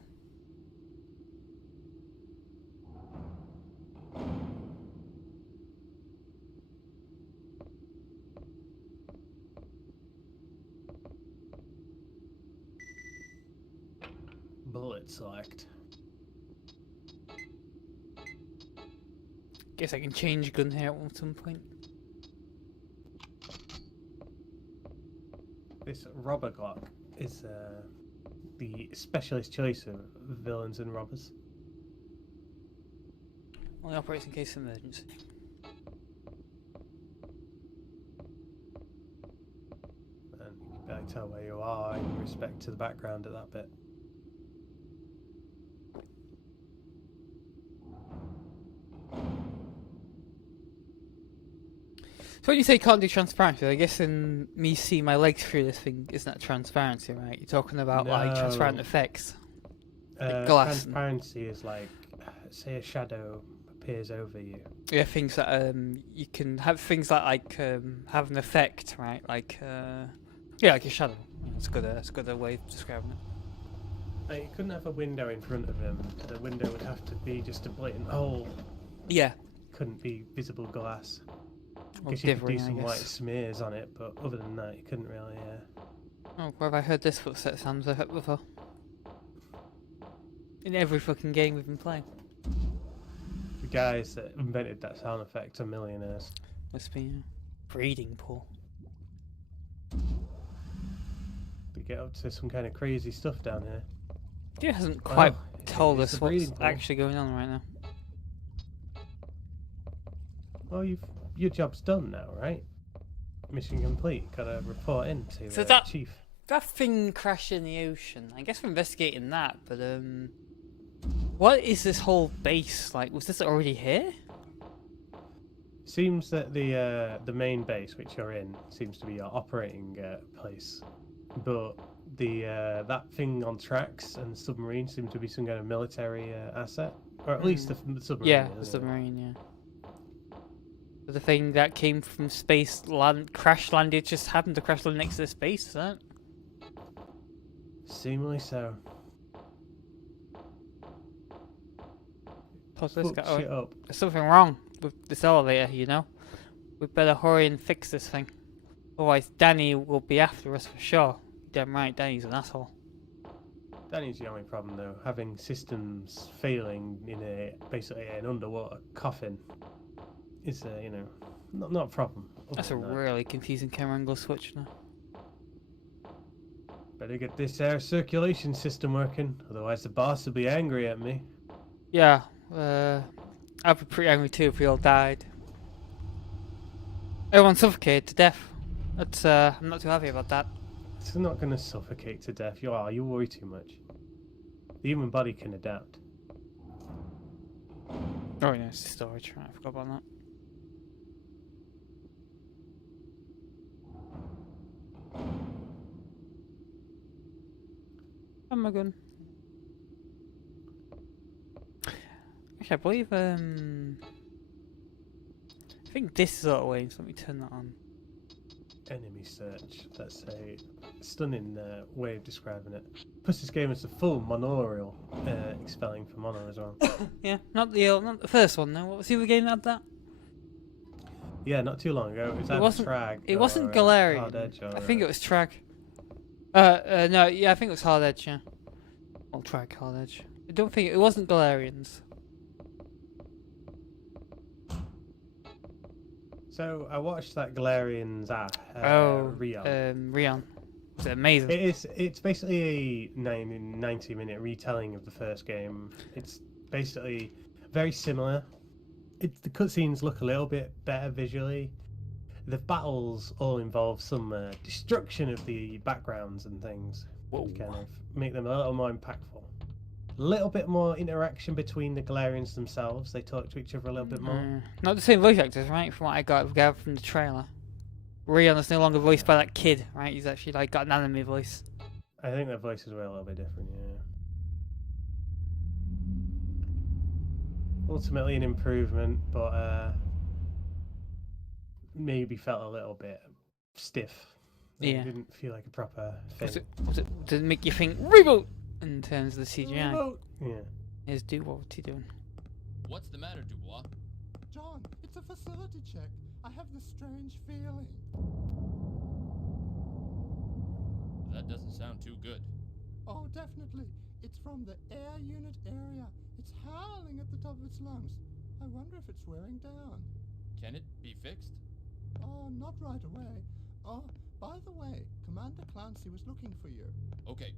Bullet select. Guess I can change gun here at some point. This robber Glock is the specialist choice of villains and robbers. Only operates in case of emergency. And you can barely tell where you are in respect to the background of that bit. So when you say can't do transparency, I guess in me seeing my legs through this thing isn't that transparency, right? You're talking about like transparent No. effects. Like glass. Transparency is like, say a shadow appears over you. Yeah, things that you can have things like have an effect, right? Like yeah, like a shadow. That's a good way of describing it. Like, you couldn't have a window in front of him. The window would have to be just a blatant hole. Yeah. Couldn't be visible glass. Or Guess you could do differing, I some guess. white smears on it, but other than that, you couldn't really. Oh, where have I heard this footstep sounds before? In every fucking game we've been playing. The guys that invented that sound effect are millionaires. Must be a breeding pool. They get up to some kind of crazy stuff down here. It hasn't quite Well, told it's us a breeding what's pool. actually going on right now. Well, your job's done now, right? Mission complete. Gotta report in to So that- chief. That thing crashed in the ocean. I guess we're investigating that, but what is this whole base like? Was this already here? Seems that the main base, which you're in, seems to be your operating place, but the that thing on tracks and submarine seem to be some kind of military asset, or at least the submarine. Yeah, anyway. the submarine. Yeah. The thing that came from space, crash landed, just happened to crash land next to this base, is that? Seemingly so. Plus this Fuck guy. shit up. There's something wrong with this elevator, you know? We better hurry and fix this thing. Otherwise, Danny will be after us for sure. Damn right, Danny's an asshole. Danny's the only problem though. Having systems failing in basically an underwater coffin is not a problem. other That's a than that. really confusing camera angle switch now. Better get this air circulation system working, otherwise the boss will be angry at me. Yeah, I'd be pretty angry too if we all died. Everyone suffocated to death. That's I'm not too happy about that. It's not going to suffocate to death. You worry too much. The human body can adapt. Oh yeah, it's storage. Right, I forgot about that. Oh my god. Actually, I believe I think this is out of way, so let me turn that on. Enemy search. That's a stunning way of describing it. Plus, this game is a full monorail expelling for mono as well. Yeah, not the first one though. What was the other game that had that? Yeah, not too long ago. It was It either wasn't. Trag. It wasn't or, Galarian. Hard Edge or, I think it was Trag. No, yeah, I think it was Hard Edge. Yeah, or Trag Hard Edge. I don't think it wasn't Galarians. So I watched that Galarian's Rion. Rion. Was it amazing? It's basically a 90-minute retelling of the first game. It's basically very similar. The cutscenes look a little bit better visually. The battles all involve some destruction of the backgrounds and things, which kind of make them a little more impactful. A little bit more interaction between the Galarians themselves. They talk to each other a little bit more. Not the same voice actors, right? From what I gathered from the trailer. Rion is no longer voiced by that kid, right? He's actually like got an anime voice. I think their voices were a little bit different, yeah. Ultimately an improvement, but maybe felt a little bit stiff. Yeah. It didn't feel like a proper thing. Did it make you think reboot in terms of the CGI? Reboot. Yeah. Is what's he doing? What's the matter, Dubois? John, it's a facility check. I have this strange feeling. That doesn't sound too good. Oh, definitely. It's from the air unit area. It's howling at the top of its lungs. I wonder if it's wearing down. Can it be fixed? Oh, not right away. Oh, by the way, Commander Clancy was looking for you. Okay.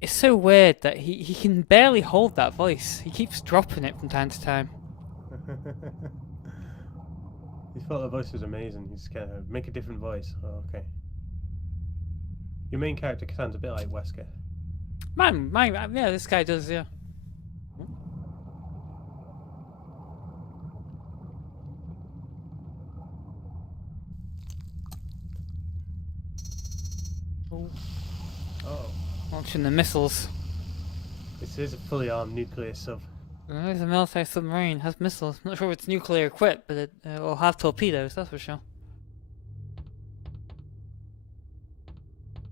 It's so weird that he can barely hold that voice. He keeps dropping it from time to time. He thought the voice was amazing. He's kind of make a different voice. Oh, okay. Your main character sounds a bit like Wesker. Yeah, this guy does, yeah. Oh, Oh, launching the missiles. this is a fully armed nuclear sub. It's a military submarine, has missiles. Not sure if it's nuclear equipped, but it will have torpedoes, that's for sure.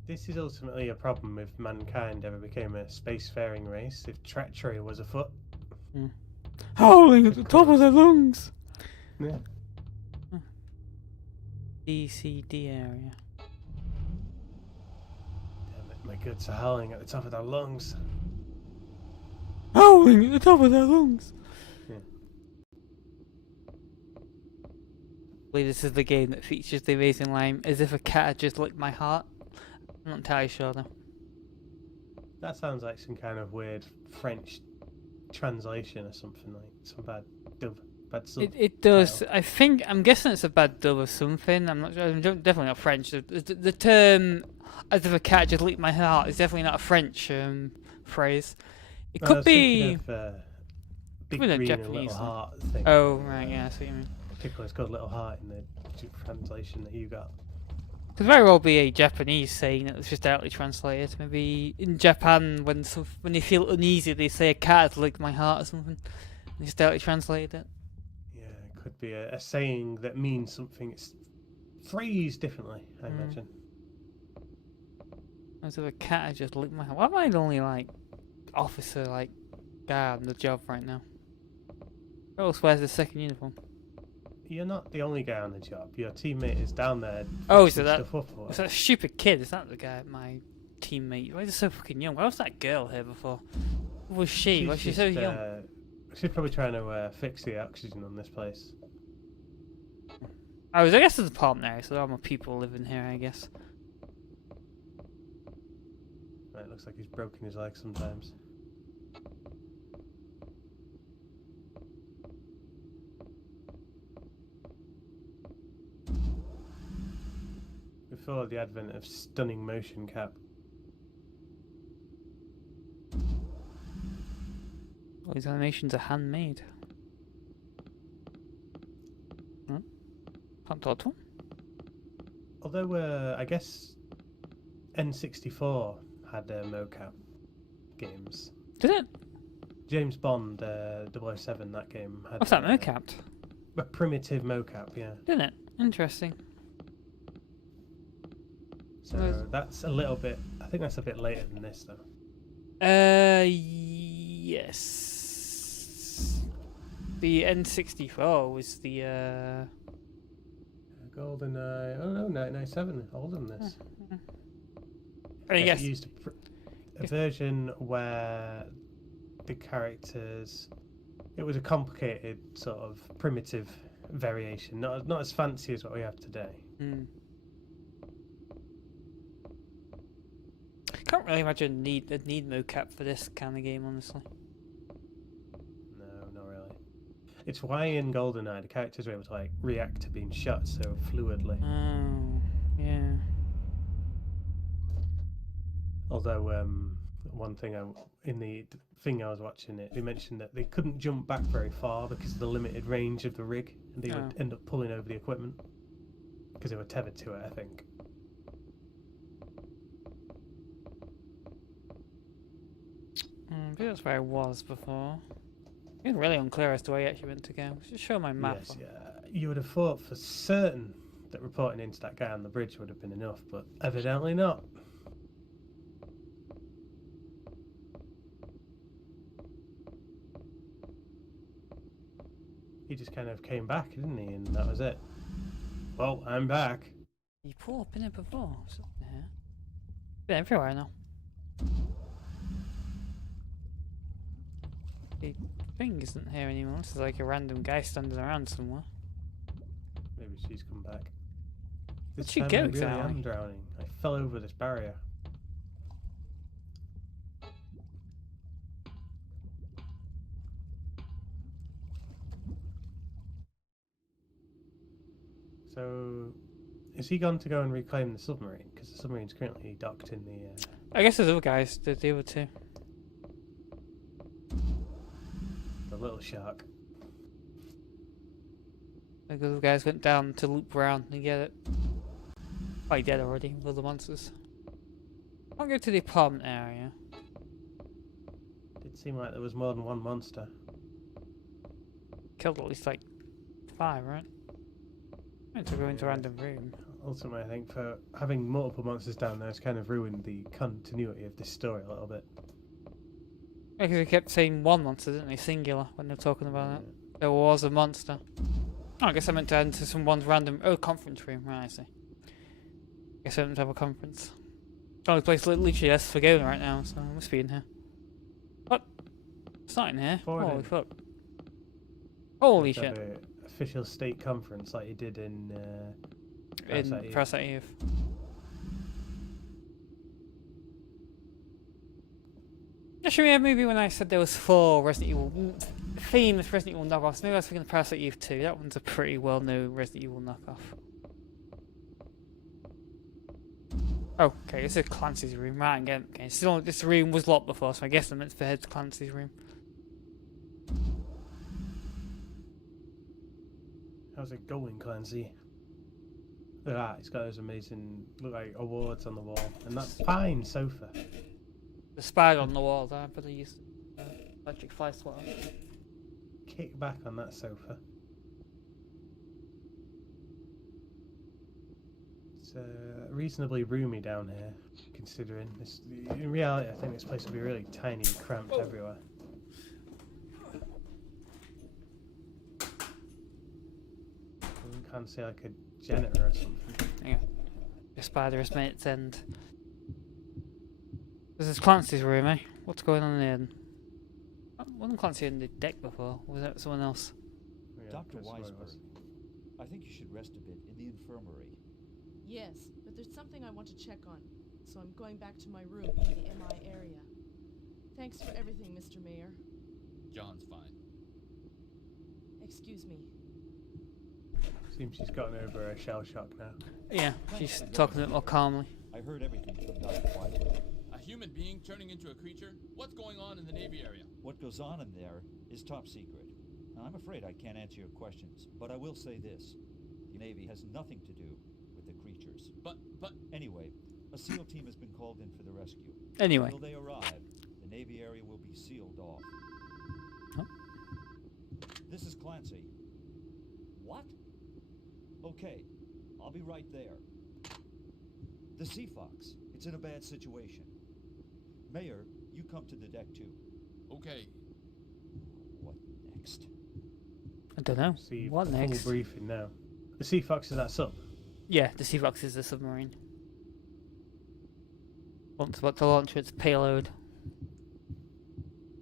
This is ultimately a problem if mankind ever became a spacefaring race, if treachery was afoot. Howling at the top of their lungs! Yeah. DCD area. Damn it, my guts are howling at the top of their lungs. Howling at the top of their lungs! Yeah. I believe this is the game that features the amazing line, as if a cat had just licked my heart. I'm not entirely sure though. That sounds like some kind of weird French translation or something, like some bad dub. Bad It does. I'm guessing it's a bad dub or something. I'm not sure. I'm definitely not French. The term "as if a cat just licked my heart" is definitely not a French phrase. It could be. Big Could be green Japanese and little one. heart thing. Oh right, yeah, I see what you mean. Particularly, it's called Little Heart in the translation that you got. Could very well be a Japanese saying that was just outly translated. Maybe in Japan, when they feel uneasy, they say "a cat has licked my heart" or something. They just outly translated it. Yeah, it could be a saying that means something. It's phrased differently, I imagine. As if a cat had just licked my heart. Why am I the only officer guy on the job right now? Who else wears the second uniform? You're not the only guy on the job. Your teammate is down there. Oh, fixing so stuff up or was that stupid kid? Is that the guy, my teammate? Why is he so fucking young? Why was that girl here before? Who was she? Why is she so young? She's probably trying to fix the oxygen on this place. I guess there's a apartment area, so there are more people living here, I guess. Right, looks like he's broken his leg sometimes. Before the advent of stunning motion cap. All these animations are handmade. Can't talk to him. Although, I guess N64 had mocap games. Did it? James Bond 007, that game had. What's that, mocapped? A primitive mocap, yeah. Didn't it? Interesting. So that's a little bit. I think that's a bit later than this, though. Yes. The N64 was the GoldenEye. Oh no, 1997. Older than this. I It guess. used a version where the characters. It was a complicated sort of primitive variation, not as fancy as what we have today. Can't really imagine need mocap for this kind of game, honestly. No, not really. It's why in GoldenEye the characters were able to react to being shot so fluidly. Oh, yeah. Although one thing in the thing I was watching they mentioned that they couldn't jump back very far because of the limited range of the rig, and they would end up pulling over the equipment because they were tethered to it, I think. I think that's where I was before. It's really unclear as to where I actually went to go. Just show my map. Yes, yeah. You would have thought for certain that reporting into that guy on the bridge would have been enough, but evidently not. He just kind of came back, didn't he? And that was it. Well, I'm back. You pulled up in it before. It's up there. Been everywhere now. The thing isn't here anymore. This is like a random guy standing around somewhere. Maybe she's come back. Where'd This she time go I really exactly? am drowning. I fell over this barrier. So, is he gone to go and reclaim the submarine? Because the submarine's currently docked in the. I guess there's other guys to deal with too. The little shark. Like those guys went down to loop around and get it. Probably dead already with the monsters. I'll go to the apartment area. Did seem like there was more than one monster. Killed at least like 5, right? I went to go into a random room. Ultimately, I think for having multiple monsters down there has kind of ruined the continuity of this story a little bit. Yeah, because they kept saying one monster, didn't they? Singular, when they were talking about it. There was a monster. Oh, I guess I meant to enter someone's random... Oh, conference room. Right, I see. Guess I don't have a conference. Only place literally has for going right now, so I must be in here. What? It's not in here. Forward Holy in. fuck. Holy Have shit. a official state conference like you did in In Parasite Eve. Parasite Eve. Actually, yeah, maybe when I said there was 4 Resident Evil... famous Resident Evil knockoffs, maybe I was thinking of Parasite Eve 2. That one's a pretty well-known Resident Evil knockoff. Oh, okay, this is Clancy's room, right, again. Okay, this room was locked before, so I guess I meant to head to Clancy's room. How's it going, Clancy? Look at that, he's got those amazing, look like awards on the wall. And that fine sofa. The spider on the wall there, but I used electric fly swatter. Kick back on that sofa. It's reasonably roomy down here, considering this. In reality, I think this place will be really tiny and cramped everywhere. You can't see like a janitor or something. Yeah. The spider has made its end. This is Clancy's room, eh? What's going on there? Wasn't Clancy in the deck before? Or was that someone else? Yeah, Dr. that's what it was. Weisberg, I think you should rest a bit in the infirmary. Yes, but there's something I want to check on, so I'm going back to my room in the MI area. Thanks for everything, Mr. Mayor. John's fine. Excuse me. Seems she's gotten over her shell shock now. Yeah, she's talking a bit more calmly. I heard everything from Dr. Weisberg. A human being turning into a creature? What's going on in the Navy area? What goes on in there is top secret. Now, I'm afraid I can't answer your questions, but I will say this. The Navy has nothing to do with the creatures. But... Anyway, a SEAL team has been called in for the rescue. Anyway. Until they arrive, the Navy area will be sealed off. Huh? This is Clancy. What? Okay, I'll be right there. The Sea Fox, it's in a bad situation. Mayor, you come to the deck too. Okay. What next? I don't know. See, What full next? briefing now. The Sea Fox is that sub. Yeah, the Sea Fox is the submarine. Once about to launch its payload.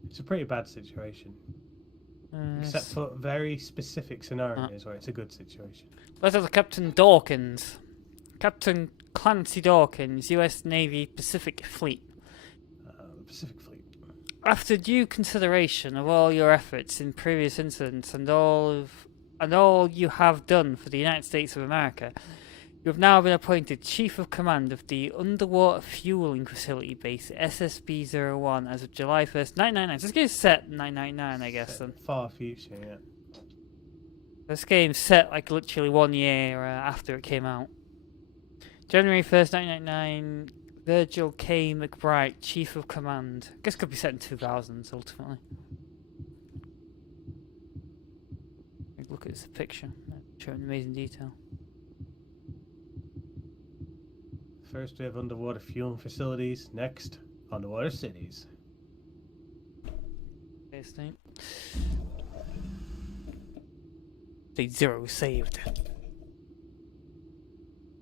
It's a pretty bad situation. Except for very specific scenarios where it's a good situation. Let's have Captain Dawkins. Captain Clancy Dawkins, US Navy Pacific Fleet. The Pacific Fleet. After due consideration of all your efforts in previous incidents and all you have done for the United States of America, you have now been appointed Chief of Command of the Underwater Fueling Facility Base SSB-01 as of July 1st, 1999. So this game's set 1999, I guess. Then Far future, yeah. this game's set like literally 1 year after it came out. January 1st, 1999. Virgil K. McBride, Chief of Command. I guess it could be set in 2000s ultimately. Look at this picture. Showing amazing detail. First we have underwater fueling facilities. Next, underwater cities. Okay, state. State 0 saved.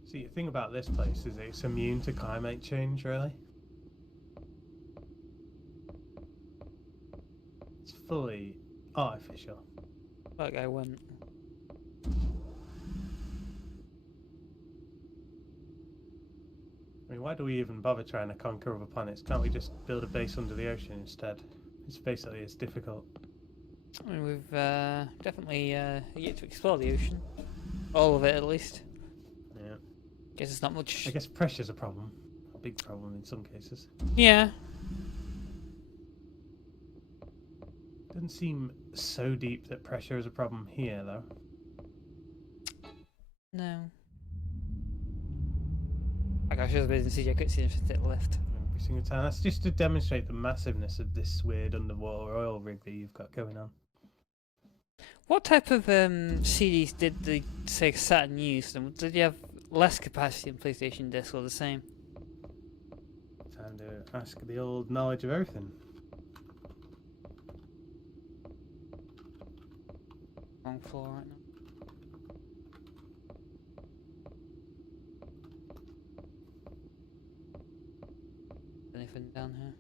See, the thing about this place is it's immune to climate change, really. It's fully artificial. That guy went. I mean, why do we even bother trying to conquer other planets? Can't we just build a base under the ocean instead? It's basically as difficult. I mean, we've definitely yet to explore the ocean. All of it, at least. Yeah. Guess it's not much. I guess pressure's a problem. A big problem in some cases. Yeah. Doesn't seem so deep that pressure is a problem here, though. No. Like I should have been in CJ cutscene if it left. Every single time. That's just to demonstrate the massiveness of this weird underwater oil rig that you've got going on. What type of CDs did the Sega Saturn use? Did you have less capacity in PlayStation discs or the same? Time to ask the old knowledge of everything. Wrong floor right now. Anything down here?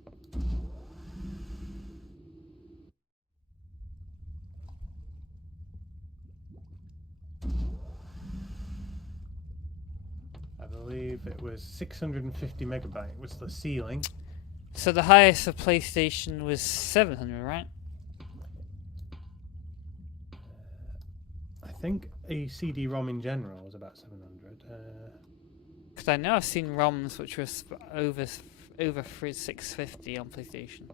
I believe it was 650 megabyte was the ceiling. So the highest for PlayStation was 700, right? I think a CD-ROM in general was about 700. Because I know I've seen ROMs which were over 650 on PlayStation.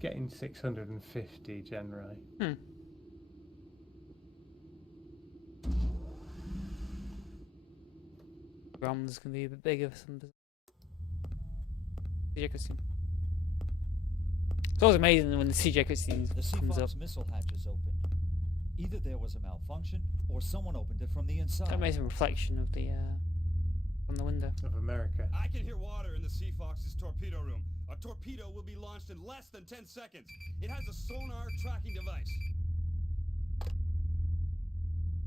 Getting 650 generally. Hmm. ROMs can be a bit bigger for some. CJ cutscene. It's always amazing when the CJ cutscene The comes up. Seafox missile hatch is open. Either there was a malfunction, or someone opened it from the inside. An amazing reflection of the from the window. Of America. I can hear water in the Sea Fox's torpedo room. A torpedo will be launched in less than 10 seconds. It has a sonar tracking device.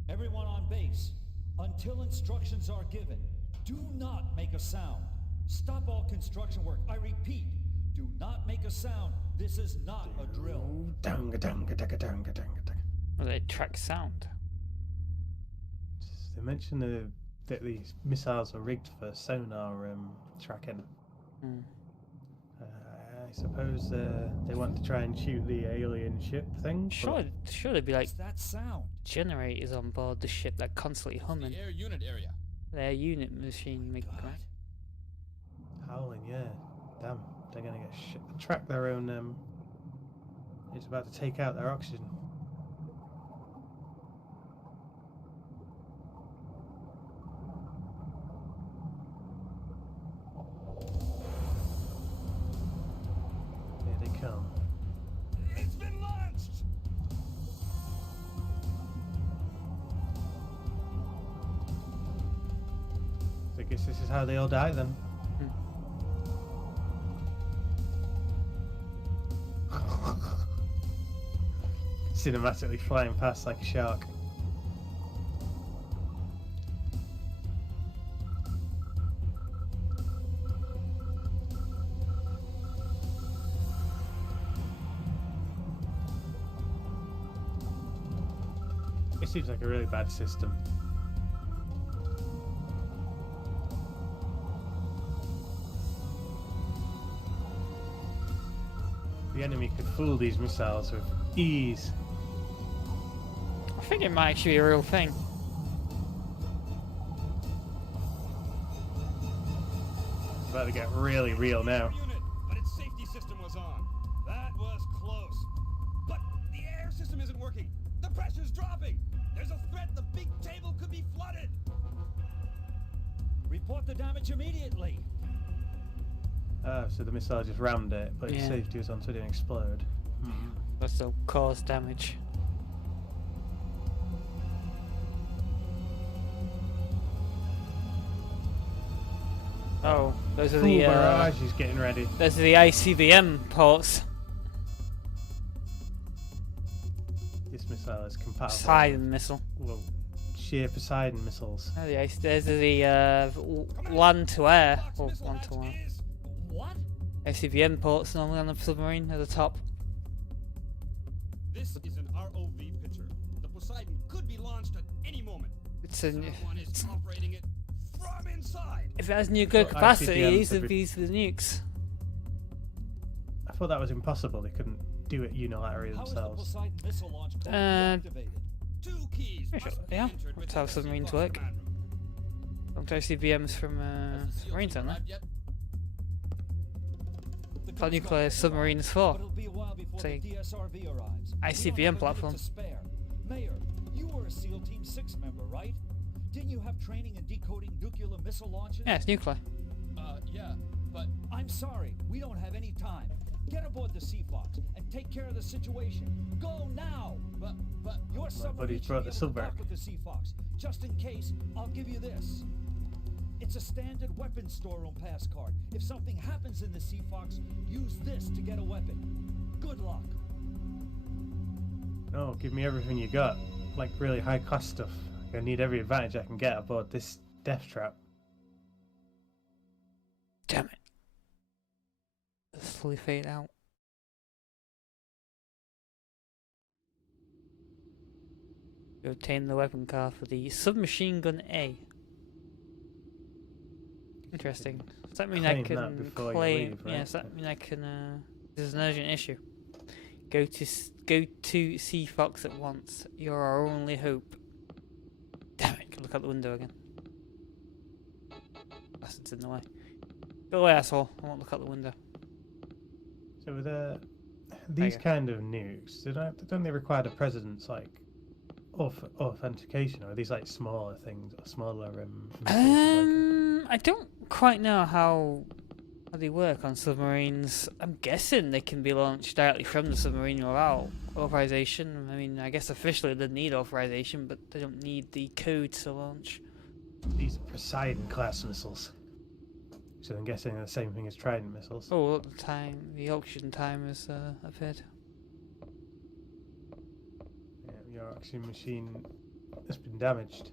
Everyone on base, until instructions are given, do not make a sound. Stop all construction work. I repeat, do not make a sound. This is not a drill. Well, they track sound. They mentioned that these missiles are rigged for sonar tracking. Hmm. I suppose they want to try and shoot the alien ship thing. Sure, there'd be like What's that sound? generators on board the ship that constantly humming. The air unit area. Their unit machine making correct. Howling, yeah. Damn, they're gonna get track their own. It's about to take out their oxygen. Here they come. It's been launched! So I guess this is how they all die then. Cinematically flying past like a shark. It seems like a really bad system. The enemy could fool these missiles with ease. I think it might actually be a real thing. It's about to get really real now. Unit, but its safety system was on. That was close. But the air system isn't working. The pressure's dropping. There's a threat the big table could be flooded. Report the damage immediately. Oh, so the missile just rammed it, but its Yeah. safety was on so it didn't explode. Also cause damage. Oh, those are Full the barrage is getting ready. those are the ICBM ports. This missile is compatible. Poseidon missile. Well, sheer Poseidon missiles. Oh, the there's the land to air or land to land. What? ICBM ports normally on the submarine at the top. This is an ROV picture. The Poseidon could be launched at any moment. It's a Someone is operating it from inside. if it has nuclear Well, capacity, ICBMs these would would be- be the nukes. I thought that was impossible. They couldn't do it unilaterally How is the themselves. Poseidon missile launch code deactivated? 2 keys Yeah, sure. must be Yeah, entered that's within how the submarines Seafox work. command room. Don't ICBMs from Has the SEAL submarines, team aren't arrived they? yet? The What coast nuclear guard- submarines for? But it'll be a while before Say, the DSRV arrives. ICBM We don't have a minute platform. to spare. Mayor, you were a SEAL Team 6 member, right? Didn't you have training in decoding nuclear missile launches? Yeah, it's nuclear. Yeah, but I'm sorry, we don't have any time. Get aboard the Seafox and take care of the situation. Go now! but Your submarine buddy's should brought be the able sub to dock back. with the Seafox. Just in case, I'll give you this. It's a standard weapons storeroom pass card. If something happens in the Seafox, use this to get a weapon. Good luck. No, give me everything you got. Like really high class stuff. I need every advantage I can get aboard this death trap. Damn it. Let's fully fade out. You obtain the weapon card for the submachine gun A. Interesting. Does that mean I Claim that can before you claim? leave, Yeah, right? does that mean I can? This is an urgent issue. Go to Sea Fox at once. You're our only hope. Damn it! Look out the window again. Bastard's in the way. Go away, asshole! I won't look out the window. So with There these you go. kind of nukes, don't they require the president's like authentication, or are these like smaller things, or smaller I don't quite know how they work on submarines. I'm guessing they can be launched directly from the submarine without authorization. I mean, I guess officially they need authorization, but they don't need the code to launch. these Poseidon class missiles? So I'm guessing they're the same thing as Trident missiles. Oh, at the time, the auction time has appeared. Yeah, your oxygen machine has been damaged.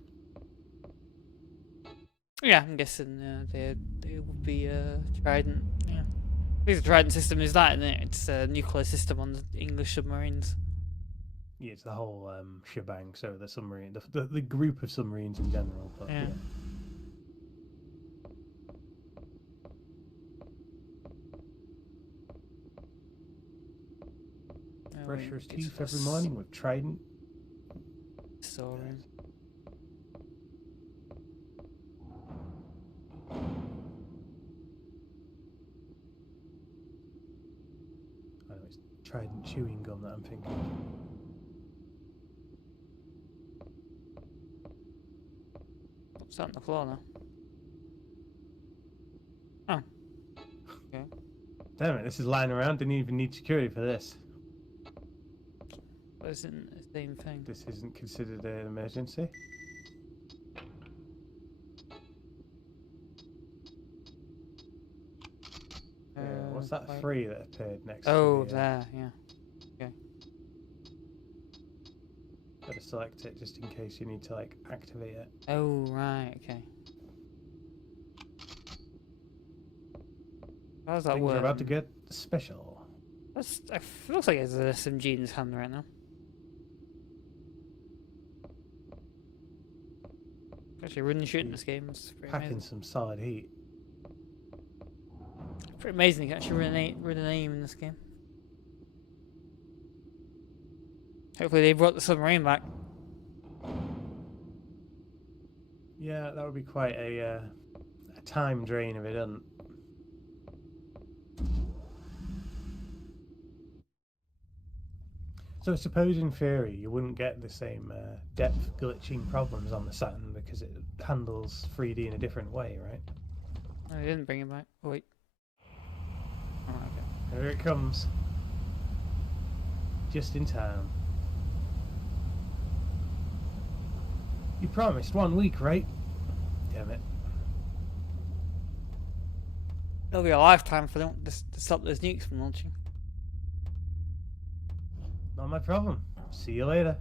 Yeah, I'm guessing they would be Trident. Yeah, the Trident system is that, isn't it? It's a nuclear system on the English submarines. Yeah, it's the whole shebang. So the submarine, the group of submarines in general. But, Yeah. Brush your teeth every morning with Trident. Storeroom. I know it's Trident chewing gum that I'm thinking of. What's that on the floor now? Oh. Okay. Damn it, this is lying around. Didn't even need security for this. But isn't the same thing? This isn't considered an emergency. Yeah, what's that like- 3 that appeared next Oh, to the... there, yeah. Okay. Gotta select it just in case you need to, like, activate it. Oh, right, okay. How does that Things work? are about to get special. That's, it looks like there's an SMG in his hand right now. Actually, running shooting this game is pretty Packing amazing. some solid heat. Pretty amazing you can actually run an aim in this game. Hopefully they brought the submarine back. Yeah, that would be quite a time drain if it doesn't. So I suppose in theory you wouldn't get the same depth glitching problems on the Saturn because it handles 3D in a different way, right? Oh, they didn't bring it back. Oh, wait. Oh, okay. Here it comes. Just in time. You promised 1 week, right? Damn it. It'll be a lifetime for them to stop those nukes from launching. Not my problem. See you later.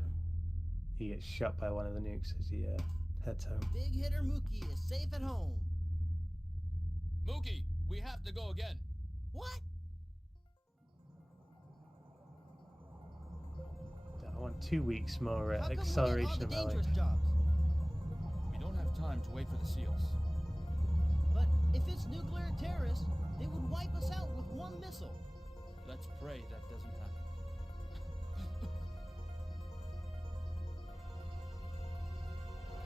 He gets shot by one of the nukes as he heads home. Big hitter Mookie is safe at home. Mookie, we have to go again. What? I want 2 weeks more How come we get all acceleration the of my dangerous life. jobs? We don't have time to wait for the seals. But if it's nuclear terrorists, they would wipe us out with one missile. Let's pray that doesn't happen.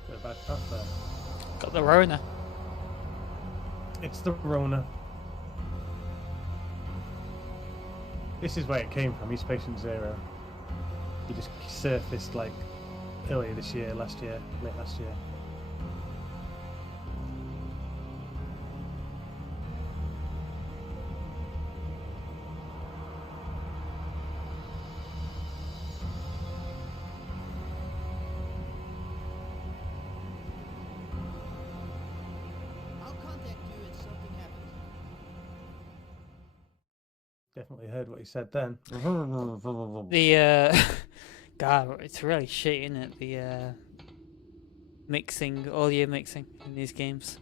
Got a bad cough there. Got the Rona. It's the Rona. This is where it came from. He's Patient Zero. He just surfaced like earlier this year, late last year. I'll contact you if something happens. Definitely heard what he said then. The God, it's really shit, isn't it? The mixing, audio mixing in these games.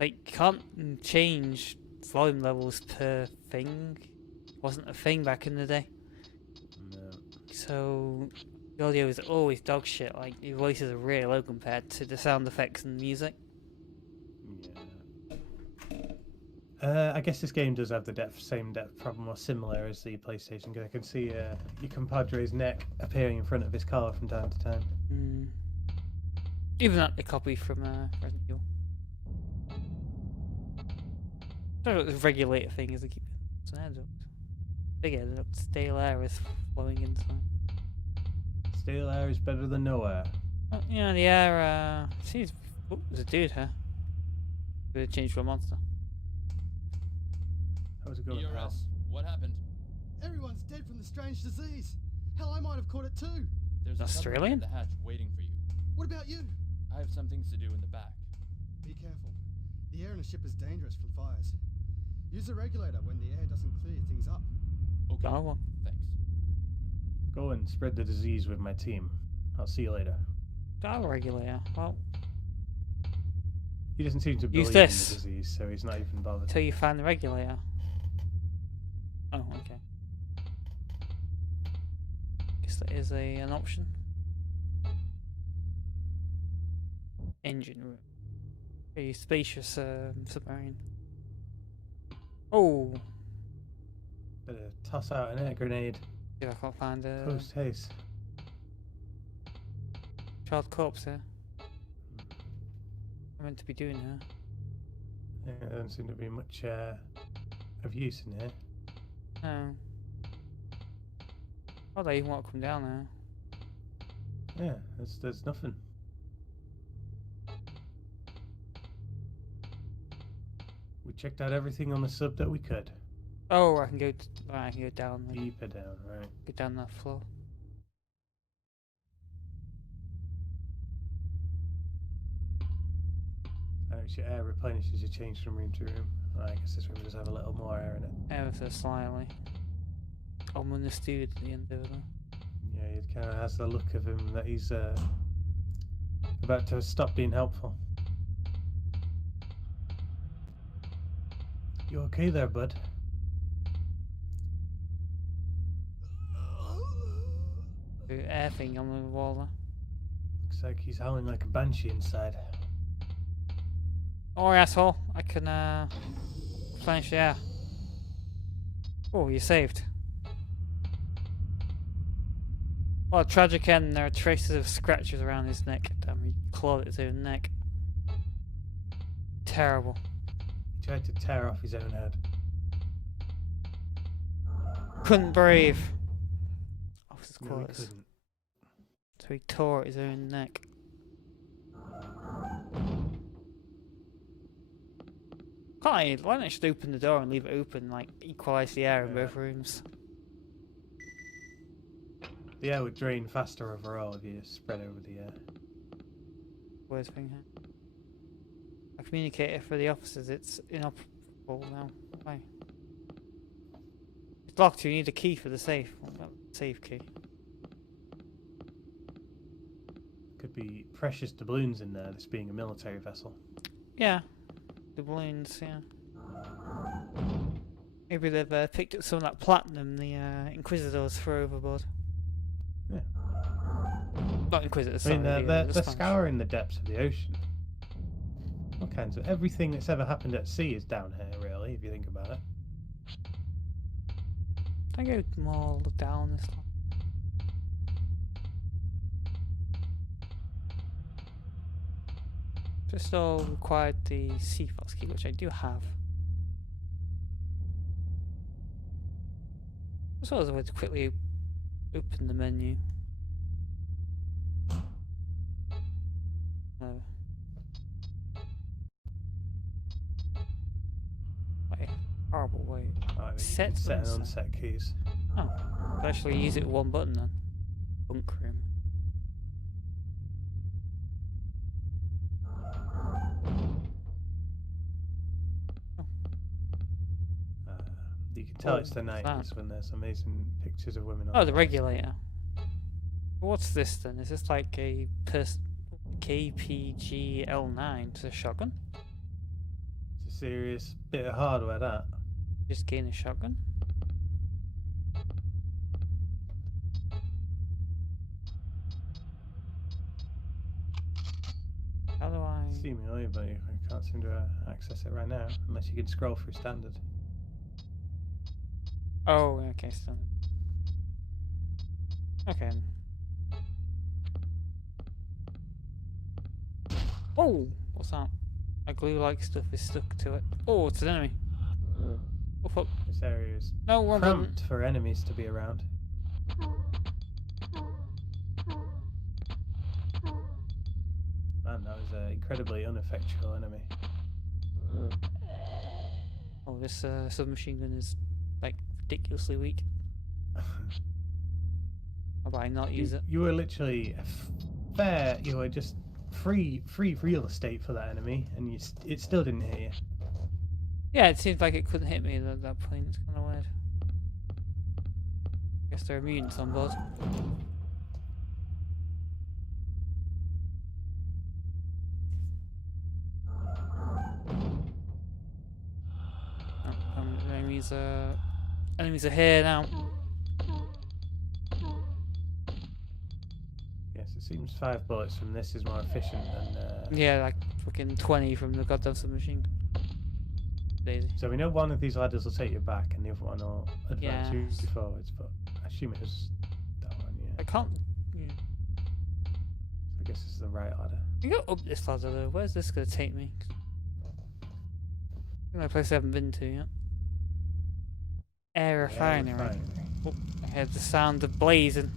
Like, you can't change volume levels per thing. Wasn't a thing back in the day. No. So the audio is always dog shit. Like, your voices are really low compared to the sound effects and music. I guess this game does have the same depth problem, or similar as the PlayStation. Cause I can see your compadre's neck appearing in front of his car from time to time. Mm. Even that they copy from Resident Evil. I don't know what the regulator thing is. They keep it's an air duct. Big air duct. Stale air is flowing inside. Stale air is better than no air. Oh, yeah, the air. Seems. Oh, there's a dude here. Could have changed to a monster. How's it going, pal? ERS, what happened? Everyone's dead from the strange disease. Hell, I might have caught it too. There's a submarine Australian? at the hatch waiting for you. What about you? I have some things to do in the back. Be careful. The air in a ship is dangerous from fires. Use a regulator when the air doesn't clear things up. Okay, Oh, thanks. Go and spread the disease with my team. I'll see you later. Dial regulator. Well, He doesn't seem to believe Use in this. the disease, so he's not even bothered. until you find the regulator. Oh, okay. Guess that is an option. Engine room. A spacious submarine. Oh, Better toss out an air grenade. see if I can't find a Post haste. child corpse here. I'm meant to be doing here. Yeah, there doesn't seem to be much of use in here. No. Oh, they even want to come down there. Yeah, there's nothing. We checked out everything on the sub that we could. Oh, I can go. Right, I can go down. Then. Deeper down, right? Go down that floor. Your air replenishes, you change from room to room. I guess this room does have a little more air in it. Ever so slightly. Ominous dude at the end over there. Yeah, it kind of has the look of him that he's about to stop being helpful. You okay there, bud? The air thing on the wall there. Looks like he's howling like a banshee inside. Oh, asshole. I can, finish the air. Oh, you're saved. Well, a tragic end. There are traces of scratches around his neck. Damn, he clawed at his own neck. Terrible. He tried to tear off his own head. Couldn't breathe. Officer's No, he quarters. couldn't. So he tore at his own neck. Why don't I just open the door and leave it open, like equalise the air in Yeah. both rooms? The air would drain faster overall if you spread over the air. Worst thing here. A communicator for the officers, it's inoperable now. Why? It's locked, you need a key for the safe. What about the safe key? Could be precious doubloons in there, this being a military vessel. Yeah. The balloons, yeah. Maybe they've picked up some of that platinum the Inquisitors threw overboard. Yeah. Not Inquisitors, I mean, sorry. they're scouring the depths of the ocean. All kinds of everything that's ever happened at sea is down here, really, if you think about it. I go more down this one. Just all required the Seafox key, which I do have. Just always a way to quickly open the menu. No. Wait, horrible way. Set and unset keys. Oh, I'll actually use it with one button then. Bunk room. You can tell it's the 90s when there's amazing pictures of women on Oh, the regulator. What's this then? Is this like a KPG-L9? It's a shotgun? It's a serious bit of hardware, that. Just gain a shotgun? How do I... Seemingly, but I can't seem to access it right now, unless you can scroll through standard. Oh, okay, standard. Okay. Oh! What's that? A glue-like stuff is stuck to it. Oh, it's an enemy. Oh, fuck. This area is No, cramped for enemies to be around. Man, that was an incredibly ineffectual enemy. Oh, this submachine gun is, like, ridiculously weak. How about I not use it? You were literally you were just free real estate for that enemy, and it still didn't hit you. Yeah, it seemed like it couldn't hit me at that point. It's kind of weird. Guess there are mutants on board. Oh, enemies are here now. Yes, it seems 5 bullets from this is more efficient than... Yeah, like fucking 20 from the goddamn submachine. Daisy. So we know one of these ladders will take you back and the other one will advance you Yes. forwards, but I assume it was that one, yeah. I can't... Yeah. I guess it's the right ladder. You go up this ladder though. Where's this going to take me? A place I haven't been to yet. Air refinery. Oh, I heard the sound of blazing.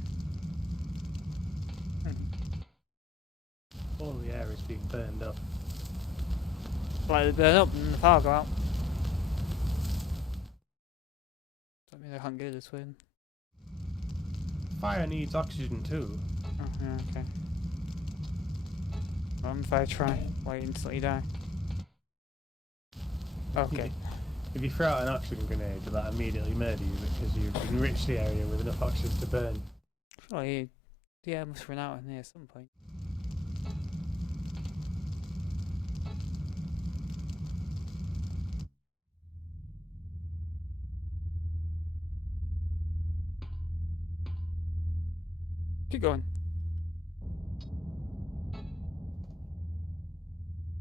All the air is being burned up. Like they burn up and the power go out. That means I can't go this way. Fire needs oxygen too. Oh, yeah, okay. If I try, wait until you die. Okay. If you throw out an oxygen grenade, will that immediately murder you because you've enriched the area with enough oxygen to burn? Oh, the air must run out in here at some point. Keep going.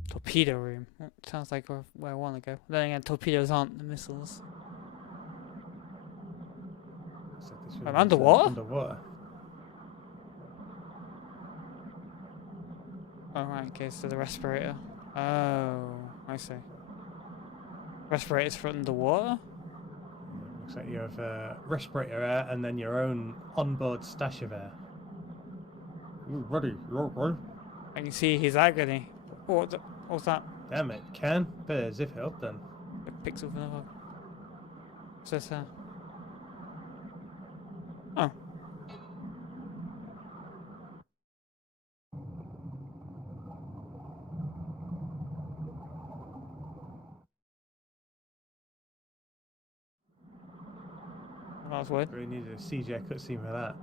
Torpedo room. That sounds like where I want to go. Then again, torpedoes aren't the missiles. I'm underwater? Underwater. Oh, right, okay, so the respirator. Oh, I see. Respirators for underwater? Looks like you have respirator air and then your own onboard stash of air. You're ready, you're ready. I can see his agony. What's that? Damn it, Ken. Better zip it up then. It picks up another. What's this? Oh. That was weird. We needed a CGI cutscene for that.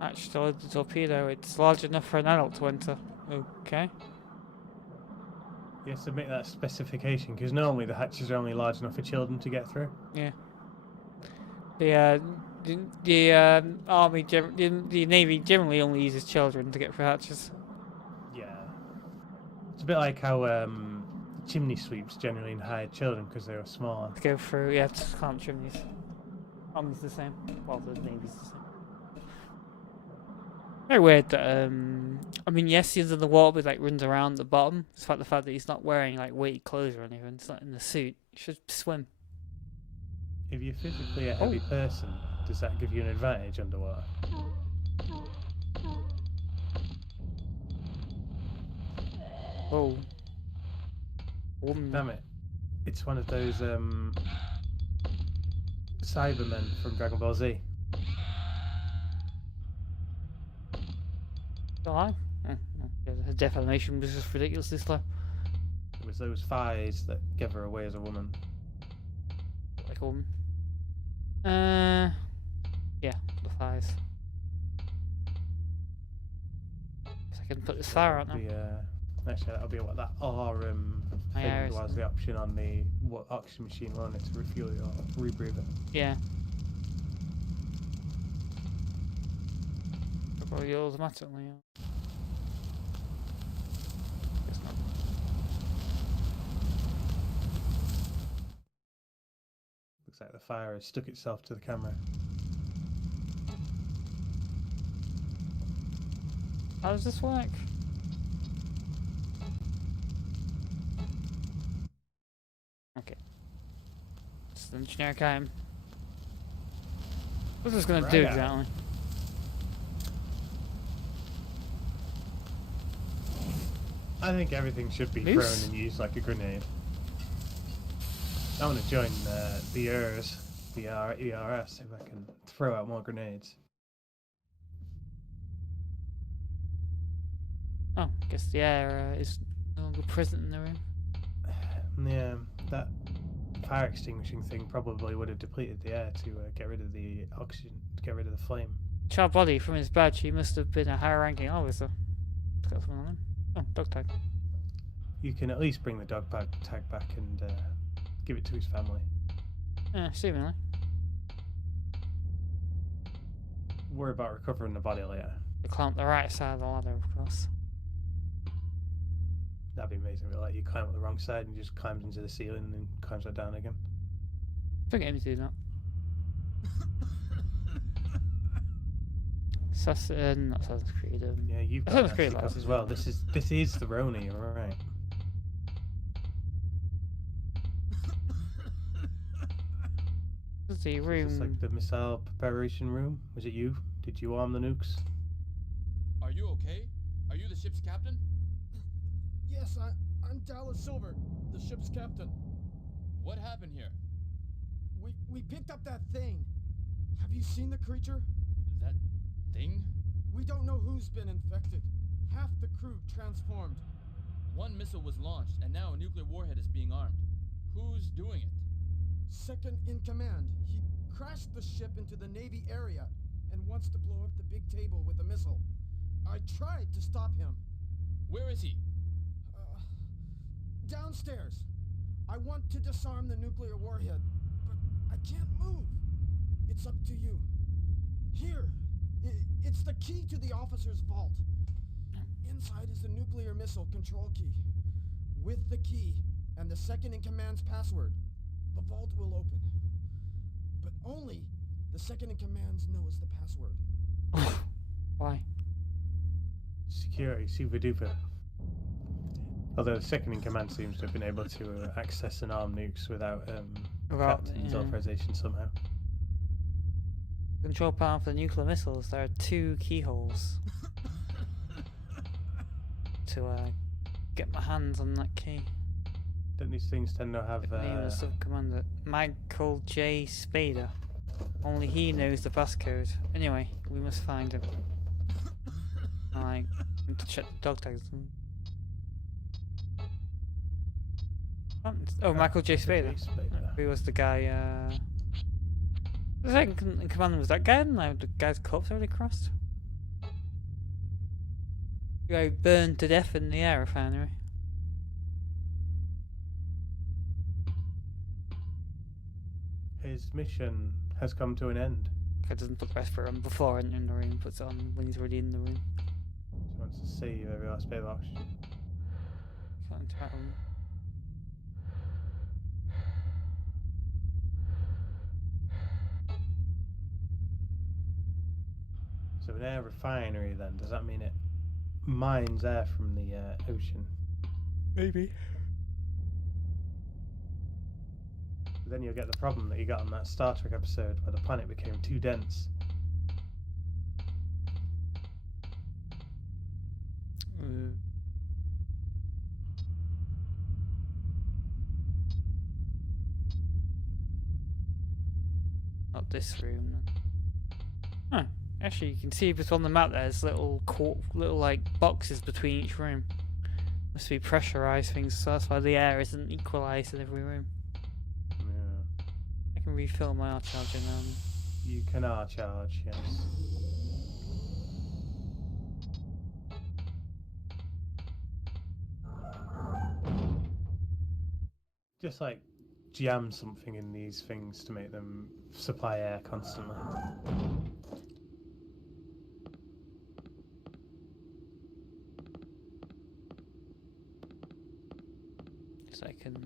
Actually, the torpedo, it's large enough for an adult to enter. Okay. You have to make that specification because normally the hatches are only large enough for children to get through. Yeah. The army, the navy generally only uses children to get through hatches. Yeah. It's a bit like how chimney sweeps generally hired children because they were smaller. To go through, yeah, to climb chimneys. Army's the same. Well, the navy's the same. Very weird that, I mean, yes, he's in the water, but like runs around the bottom. Despite the fact that he's not wearing like weighted clothes or anything. He's not in the suit. He should swim. If you're physically a heavy person, does that give you an advantage underwater? Oh. Damn it. It's one of those Cybermen from Dragon Ball Z. Alive? The death animation was just ridiculously slow. It was those thighs that gave her away as a woman. Like a woman. Yeah, the thighs. So I can put this fire out now. Actually, that'll be what that R thing was the option on the oxygen machine, wasn't it, to refuel your rebreather? Yeah. Probably automatically. Yeah. Guess not. Looks like the fire has stuck itself to the camera. How does this work? Okay. It's the generic item. What's this gonna do exactly? I think everything should be Moose? thrown and used like a grenade. I want to join the ERS, the ERS, if I can throw out more grenades. Oh, I guess the air is no longer present in the room. Yeah, that fire extinguishing thing probably would have depleted the air to get rid of the oxygen, to get rid of the flame. Child body, from his badge, he must have been a higher ranking officer. It's got something on him. Oh, dog tag. You can at least bring the dog tag back and give it to his family. Yeah, seemingly. Worry about recovering the body later. They climb the right side of the ladder, of course. That'd be amazing. But like you climb up the wrong side and just climbs into the ceiling and then climbs back down again. Don't get him to do that. Not Assassin's Creed. Yeah, you've got Assassin's Creed as well. This is the Roni, you're right. This is the Is room. this like the missile preparation room? Was it you? Did you arm the nukes? Are you okay? Are you the ship's captain? Yes, I'm Dallas Silver, the ship's captain. What happened here? We picked up that thing. Have you seen the creature? That thing? We don't know who's been infected. Half the crew transformed. One missile was launched, and now a nuclear warhead is being armed. Who's doing it? Second in command. He crashed the ship into the Navy area and wants to blow up the big table with a missile. I tried to stop him. Where is he? Downstairs. I want to disarm the nuclear warhead, but I can't move. It's up to you. Here. It's the key to the officer's vault. Inside is the nuclear missile control key. With the key and the second in command's password, the vault will open. But only the second in command knows the password. Why? Security, super duper. Although the second in command seems to have been able to access and arm nukes without captain's authorization somehow. Control panel for the nuclear missiles. There are 2 keyholes to get my hands on that key. Don't these things tend to have The name of the sub-commander, Michael J. Spader. Only he knows the passcode. Anyway, we must find him. I need to check the dog tags. Oh, Michael J. Spader. Spader. He was the guy. The second in command was that guy, and now the guy's corpse already crossed. The guy burned to death in the air refinery. His mission has come to an end. Guy doesn't put the respirator on before entering the room, puts it on when he's already in the room. He wants to save every last bit of oxygen. Can't tell him. So an air refinery then, does that mean it mines air from the ocean? Maybe. But then you'll get the problem that you got on that Star Trek episode where the planet became too dense. Not this room then. Huh. Actually, you can see just on the map there's little like boxes between each room. Must be pressurized things, so that's why the air isn't equalized in every room. Yeah. I can refill my R charger now. You can R-charge, yes. Just like jam something in these things to make them supply air constantly. So I can.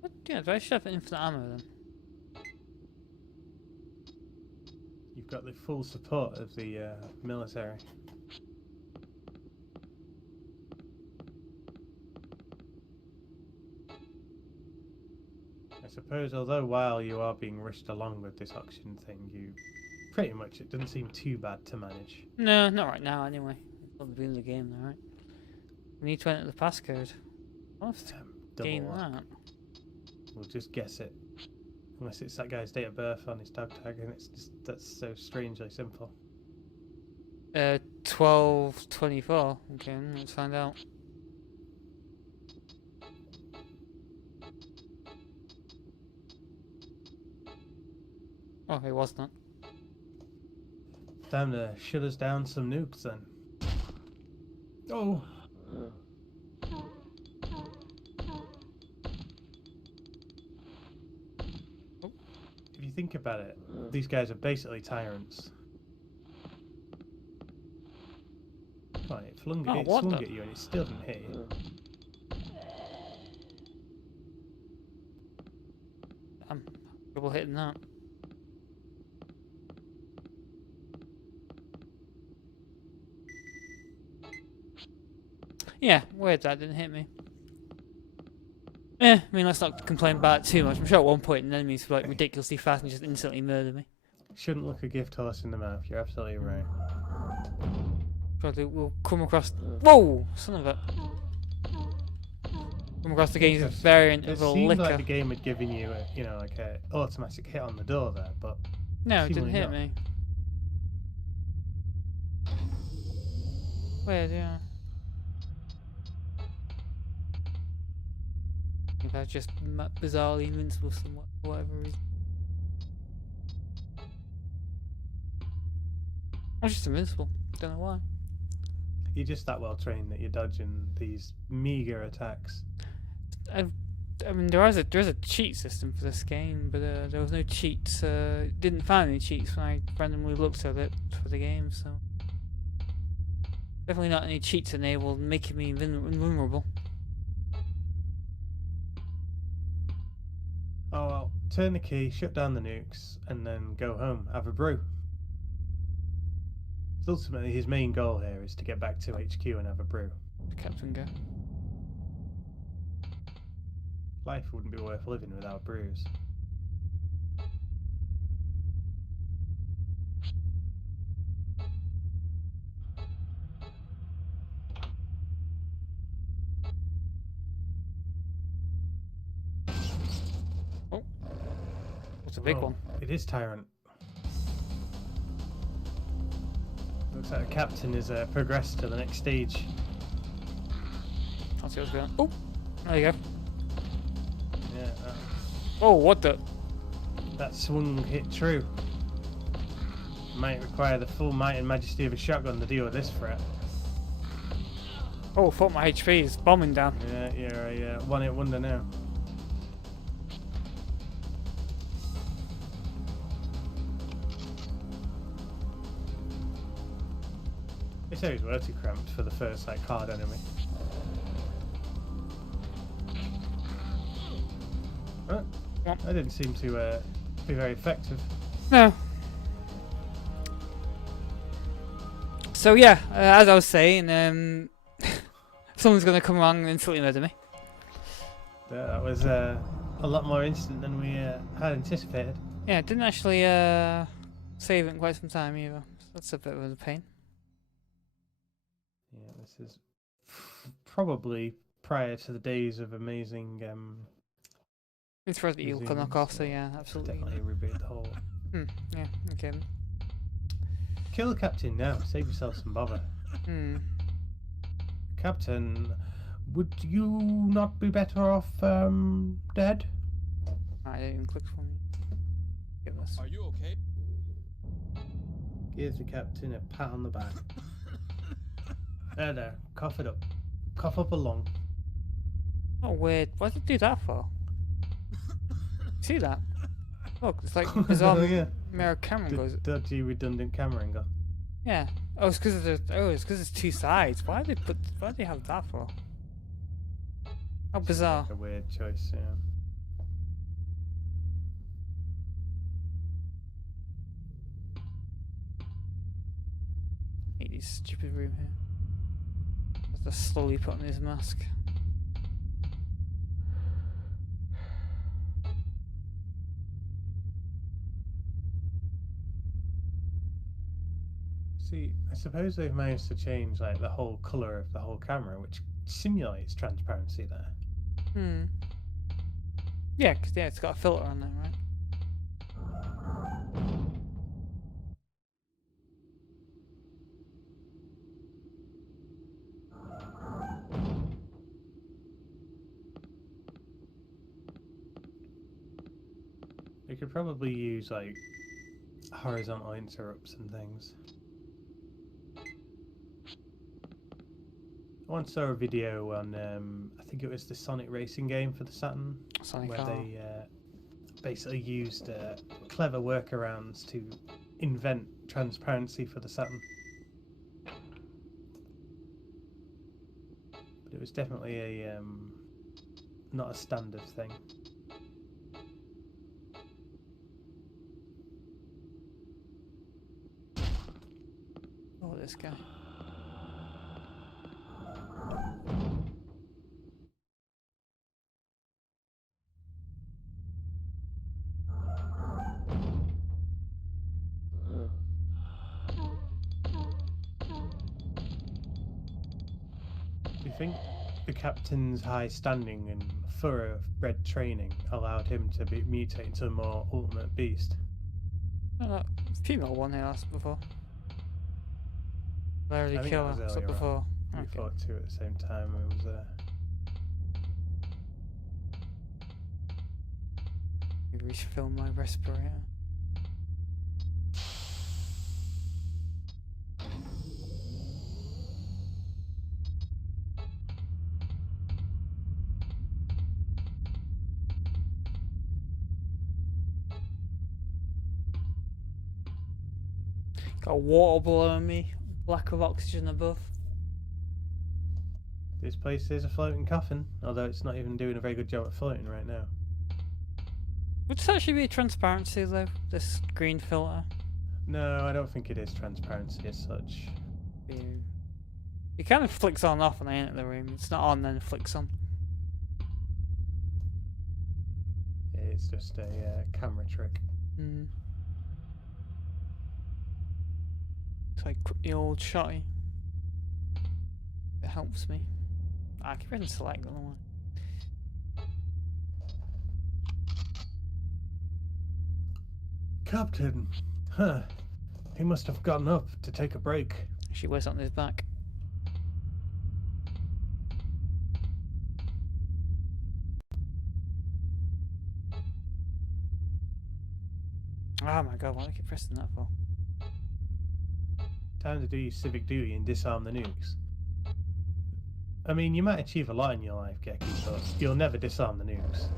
What? Yeah, do I should have infinite ammo then? You've got the full support of the military. I suppose, although while you are being rushed along with this oxygen thing, you pretty much, it doesn't seem too bad to manage. No, not right now anyway. It's not the beginning of the game though, right? We need to enter the passcode. I'll have to gain that. We'll just guess it. Unless it's that guy's date of birth on his dog tag, and it's just, that's so strangely simple. 12/24. Okay, let's find out. Oh, it was not. Time to shut us down some nukes then. Oh! If you think about it, these guys are basically tyrants. Right, it swung at you and it still didn't hit you. I'm trouble hitting that. Yeah, weird that didn't hit me. I mean, let's not complain about it too much. I'm sure at one point an enemy's like ridiculously fast and just instantly murder me. Shouldn't look a gift horse in the mouth, you're absolutely right. Probably we'll come across. Whoa! Son of a. Come across the game's variant of a It seemed liquor. like the game had given you, like a automatic hit on the door there, but No, it didn't seemingly hit not. me. Weird, yeah. I think I was just bizarrely invincible somewhat, for whatever reason. I was just invincible. Don't know why. You're just that well trained that you're dodging these meager attacks. I mean, there is a cheat system for this game, but there was no cheats. Didn't find any cheats when I randomly looked at it for the game, so definitely not any cheats enabled, making me invulnerable. Oh well, turn the key, shut down the nukes, and then go home, have a brew. So ultimately, his main goal here is to get back to HQ and have a brew. Captain go. Life wouldn't be worth living without brews. Oh, what's a big one? It is Tyrant. Looks like the captain has progressed to the next stage. Can't see what's going on. Oh, there you go. Yeah, Oh, what the? that swung hit true. Might require the full might and majesty of a shotgun to deal with this threat. Oh, I thought my HP is bombing down. Yeah, you're a one-hit wonder now. This area's way too cramped for the first like hard enemy. Right. Yep. That didn't seem to be very effective. No. So yeah, as I was saying, someone's gonna come along and instantly murder me. That was a lot more instant than we had anticipated. Yeah, didn't actually save it in quite some time either. So that's a bit of a pain. Yeah, this is probably prior to the days of amazing. It's for the eel can knock off, so yeah, absolutely. Definitely reboot the whole. Yeah, okay. Kill the captain now. Save yourself some bother. Captain, would you not be better off dead? I didn't even click for me. Give this. Are you okay? Give the captain a pat on the back. There. Cough it up. Cough up a lung. Oh, weird. What did it do that for? See that? Look, it's like his arm mirror camera goes. Dodgy, redundant camera angle. Yeah. Oh, it's because it's two sides. Why did they have that for? How bizarre. A weird choice, yeah. Hate this stupid room here. Have to slowly put on his mask. See, I suppose they've managed to change like the whole colour of the whole camera, which simulates transparency there. Yeah, because it's got a filter on there, right? They could probably use like horizontal interrupts and things. I once saw a video on, I think it was the Sonic racing game for the Saturn, where they basically used clever workarounds to invent transparency for the Saturn. But it was definitely a not a standard thing. Oh, this guy. Do you think the captain's high standing and thoroughbred training allowed him to mutate into a more ultimate beast? No, female one here asked before. Larry Killer, so before. We fought two at the same time. It was Maybe we should film my respirator. Got water below me, lack of oxygen above. This place is a floating coffin, although it's not even doing a very good job at floating right now. Would this actually be a transparency though, this green filter? No, I don't think it is transparency as such. It kind of flicks on and off when I enter the room. It's not on, then it flicks on. It's just a camera trick. So I quit the old shotty. It helps me. I keep pressing select on the one. Captain! Huh. He must have gotten up to take a break. She wears something on his back. Oh my god, why do I keep pressing that for? Time to do your civic duty and disarm the nukes. I mean, you might achieve a lot in your life, Geki, but you'll never disarm the nukes.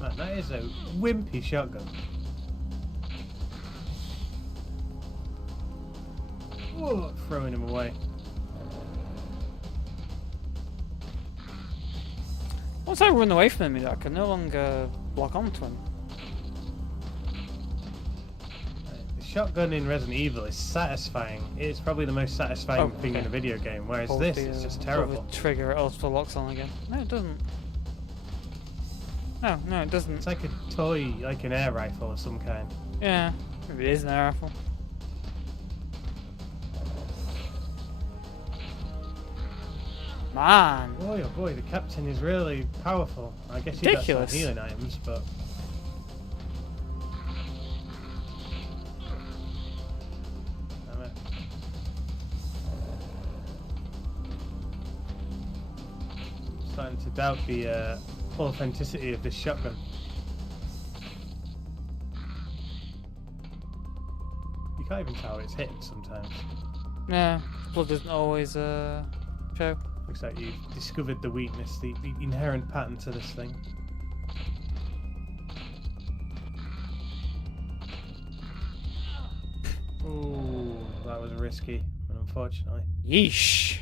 Man, that is a wimpy shotgun. Whoa, throwing him away. Once I run away from him, I can no longer lock onto him. The shotgun in Resident Evil is satisfying. It's probably the most satisfying thing in a video game, whereas Hold this the, is just hold terrible. the trigger, it also locks on again. No, it doesn't. No, no, it doesn't. It's like a toy, like an air rifle of some kind. Yeah, maybe it is an air rifle. Man! Boy, oh boy, the captain is really powerful. I guess you got some Ridiculous. healing items, but... Damn it. Starting to doubt the authenticity of this shotgun. You can't even tell it's hitting sometimes. Yeah, blood doesn't always show. Looks like you've discovered the weakness, the inherent pattern to this thing. Ooh, that was risky, unfortunately. Yeesh!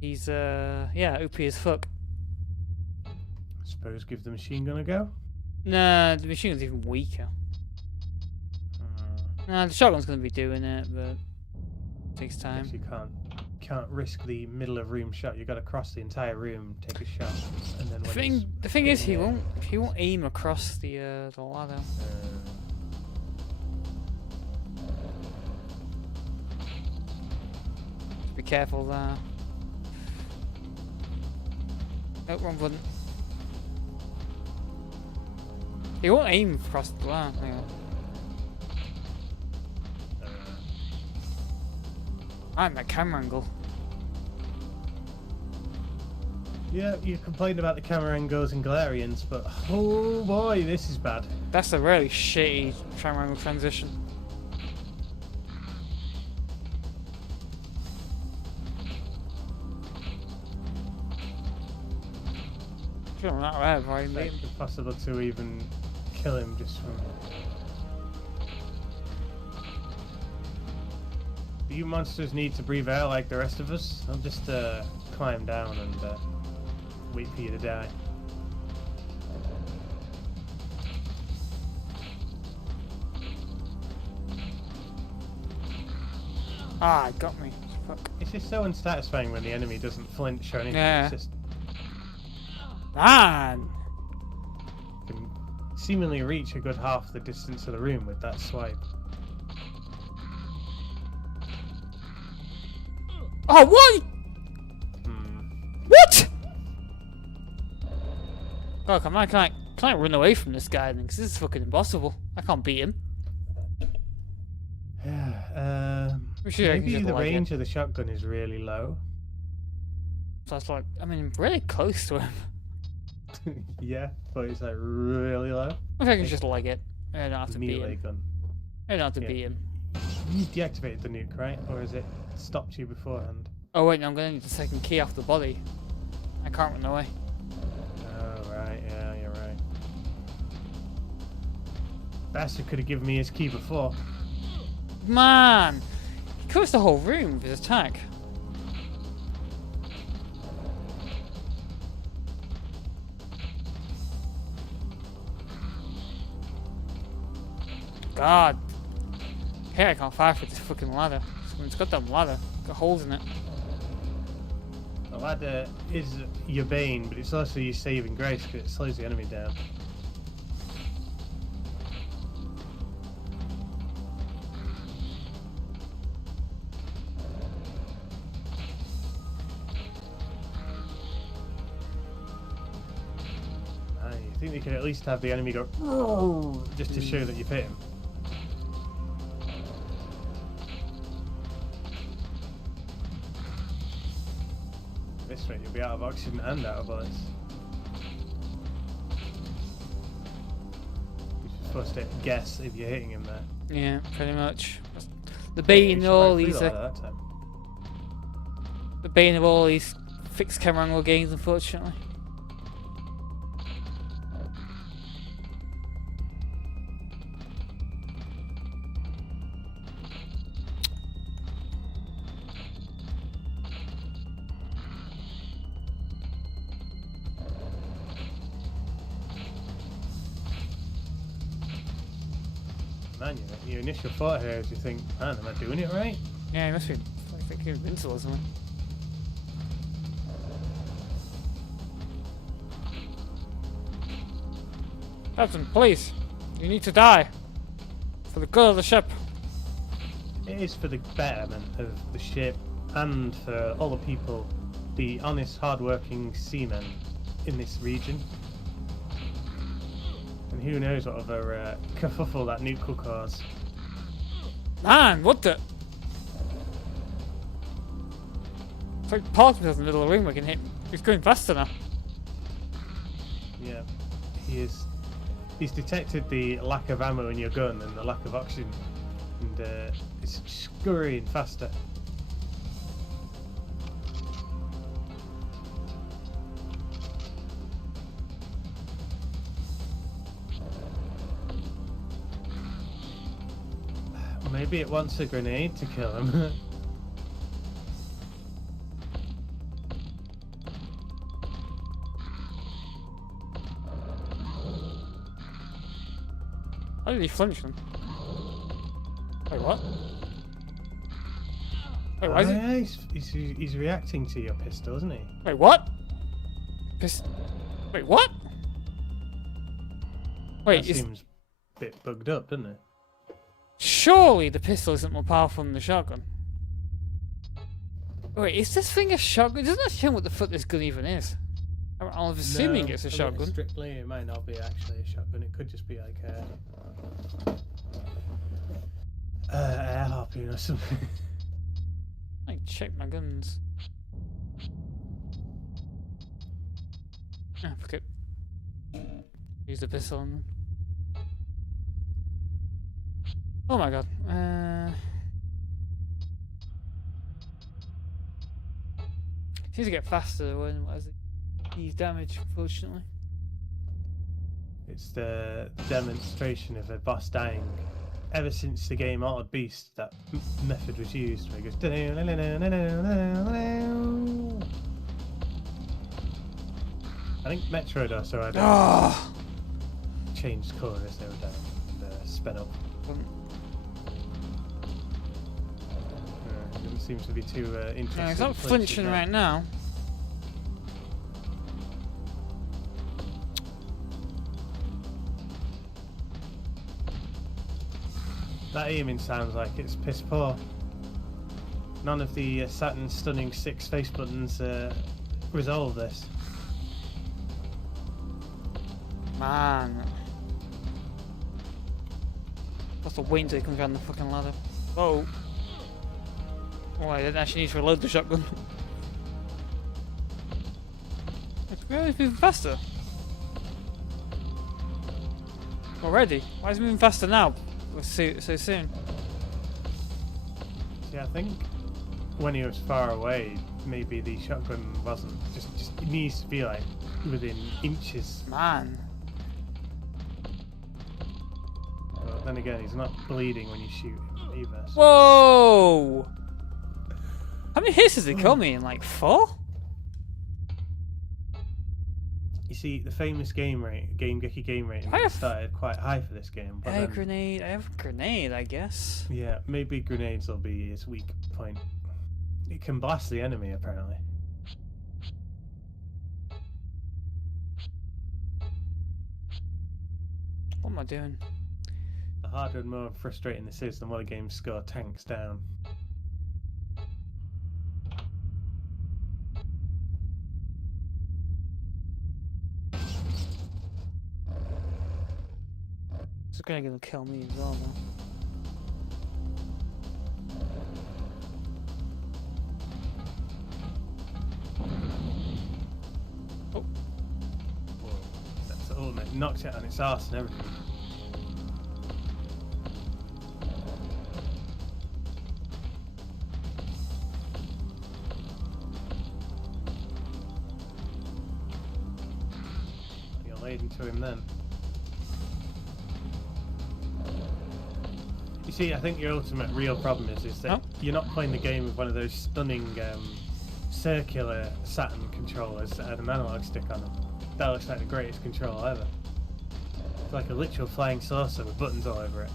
He's yeah, OP as fuck. I suppose give the machine gun a go? Nah, the machine gun's even weaker. Nah, the shotgun's gonna be doing it, but it takes time. Guess you can't risk the middle of room shot. You got to cross the entire room, take a shot, and then when The thing is, he won't aim across the ladder. Just be careful there. Oh, wrong button. He won't aim across the ladder. Hang on. And the camera angle. Yeah, you complained about the camera angles in Galarians, but oh boy, this is bad. That's a really shitty camera angle transition. I'm not aware of It's like impossible to even kill him just from... Do you monsters need to breathe air like the rest of us? I'll just climb down and wait for you to die. Ah, it got me. Fuck. It's just so unsatisfying when the enemy doesn't flinch or anything. Yeah. It's just Man! can seemingly reach a good half the distance of the room with that swipe. Oh, what? What? Oh, come on, can I run away from this guy then? Because this is fucking impossible. I can't beat him. Sure I can Maybe just the like range of the shotgun is really low. So it's like, I mean, I'm really close to him. Yeah, but it's like really low. I think I can just leg it. I don't have to beat Melee him. gun. I don't have to Yeah. beat him. You deactivated the nuke, right? Or has it stopped you beforehand? Oh wait, no, I'm gonna need the second key off the body. I can't run away. Oh, right, yeah, you're right. Bastard could have given me his key before. Man! He covers the whole room with his attack. God. Hey, I can't fire for this fucking ladder. It's got that ladder. Got holes in it. The ladder is your bane, but it's also your saving grace because it slows the enemy down. You think they could at least have the enemy go just to show that you've hit him? next rate, you'll be out of oxygen and out of bullets. You're supposed to guess if you're hitting him there. Yeah, pretty much. The bane of all these. The bane of all these fixed camera angle games, unfortunately. Man, your initial thought here is you think, man, am I doing it right? Yeah, he must be like invincible or something. Captain, please, you need to die for the good of the ship. It is for the betterment of the ship and for all the people, the honest, hard-working seamen in this region. And who knows what other kerfuffle that nuke will cause. Man, what the? It's like parking in the middle of the room we can hit. He's going faster now. Yeah, he is. He's detected the lack of ammo in your gun and the lack of oxygen, and it's scurrying faster. Maybe it wants a grenade to kill him. How did he flinch them? Wait, what? Wait, why is he? Yeah, he's reacting to your pistol, isn't he? Wait, what? Wait, what? Wait, That seems a bit bugged up, doesn't it? Surely the pistol isn't more powerful than the shotgun. Wait, is this thing a shotgun? It doesn't actually tell what the fuck this gun even is. I'm assuming it's a shotgun. Strictly, it might not be actually a shotgun. It could just be like a air harpoon or something. I check my guns. Ah, fuck it. Use the pistol on them. Oh my god. Seems to get faster when as it deals damage, unfortunately. It's the demonstration of a boss dying. Ever since the game Altered Beast, that method was used where it goes. I think Metroid also had changed colour as they were down and sped up. It seems to be too interesting. No, he's not flinching right now. That aiming sounds like it's piss poor. None of the Saturn's stunning 6 face buttons resolve this. Man. That's the wait until he comes around the fucking ladder. Oh. Oh, I didn't actually need to reload the shotgun. It's really moving faster. Already? Why is it moving faster now? So soon. Yeah, I think when he was far away, maybe the shotgun wasn't. Just it needs to be like within inches. Man. But then again, he's not bleeding when you shoot him either. So. Whoa! How many hits does it kill me in? Like 4? You see, the famous Game-Geki game rating started quite high for this game. But grenade. I have a grenade, I guess. Yeah, maybe grenades will be his weak point. It can blast the enemy, apparently. What am I doing? The harder and more frustrating this is, the more the games score tanks down. It's gonna kill me as well, though. knocked it on its arse and everything. You're laid into him then. You see, I think your ultimate real problem is that you're not playing the game with one of those stunning circular Saturn controllers that had an analog stick on them. That looks like the greatest control ever. It's like a literal flying saucer with buttons all over it.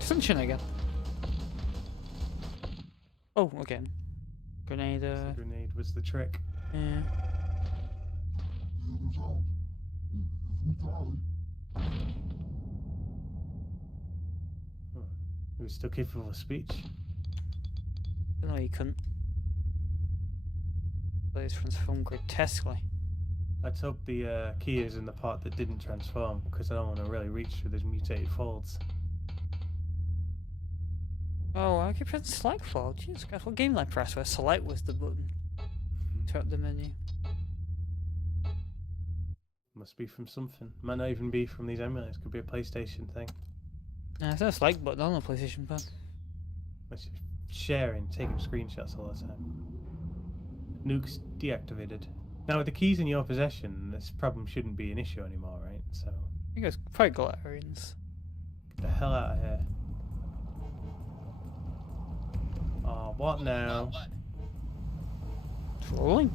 Sunshine again. Oh, again. Grenade. The grenade was the trick. Yeah. He was still capable of speech. No, he couldn't. Plays transform grotesquely. Let's hope the key is in the part that didn't transform, because I don't want to really reach through those mutated folds. Oh, I keep pressing select for. Jesus Christ, what game did I press where select was the button? Throughout the menu. Must be from something. Might not even be from these emulators. Could be a PlayStation thing. Nah, it's not a select button on the PlayStation pad. It's sharing, taking screenshots all the time. Nuke's deactivated. Now with the keys in your possession, this problem shouldn't be an issue anymore, right? So You guys probably got Arians. get the hell out of here. Oh, what now? It's rolling.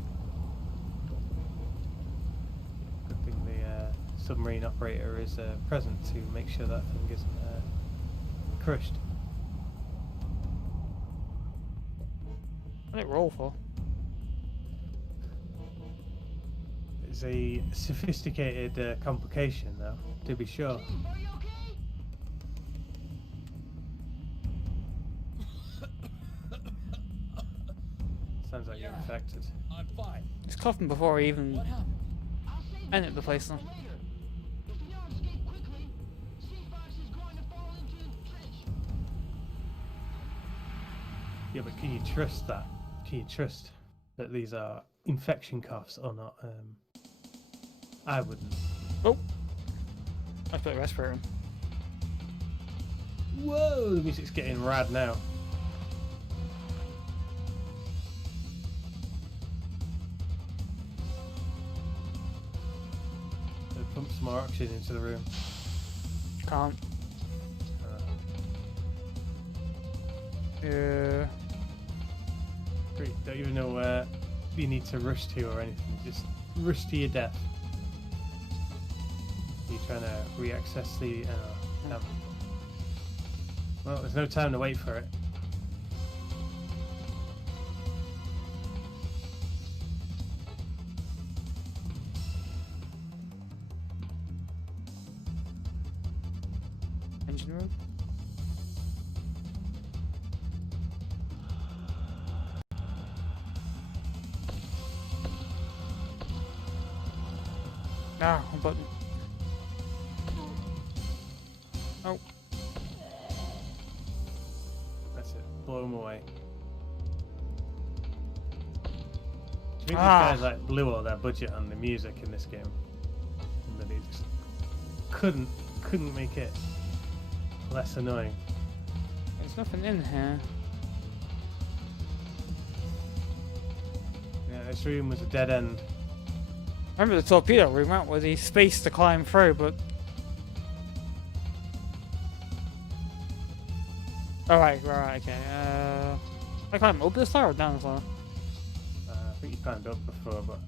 Good thing the submarine operator is present to make sure that thing isn't crushed. What did it roll for? It's a sophisticated complication, though, to be sure. Sounds like you're infected. I'm fine. He's coughing before he even entered the place now. Yeah, but can you trust that? Can you trust that these are infection coughs or not? I wouldn't. Oh! I put a respirator in. Whoa! The music's getting rad now. Pump some more oxygen into the room. Can't. Yeah. Great. Don't even know where you need to rush to or anything. Just rush to your death. You're trying to re-access the. No. Well, there's no time to wait for it. Engine room? Ah, one button. Oh. That's it. Blow them away. Do you think these Ah. guys like blew all their budget on the music in this game? And that they just couldn't make it less annoying. There's nothing in here. Yeah, this room was a dead end. I remember the torpedo room, right, with the space to climb through, but... Alright, okay. I climb up this ladder or down this ladder? I think you climbed up before, but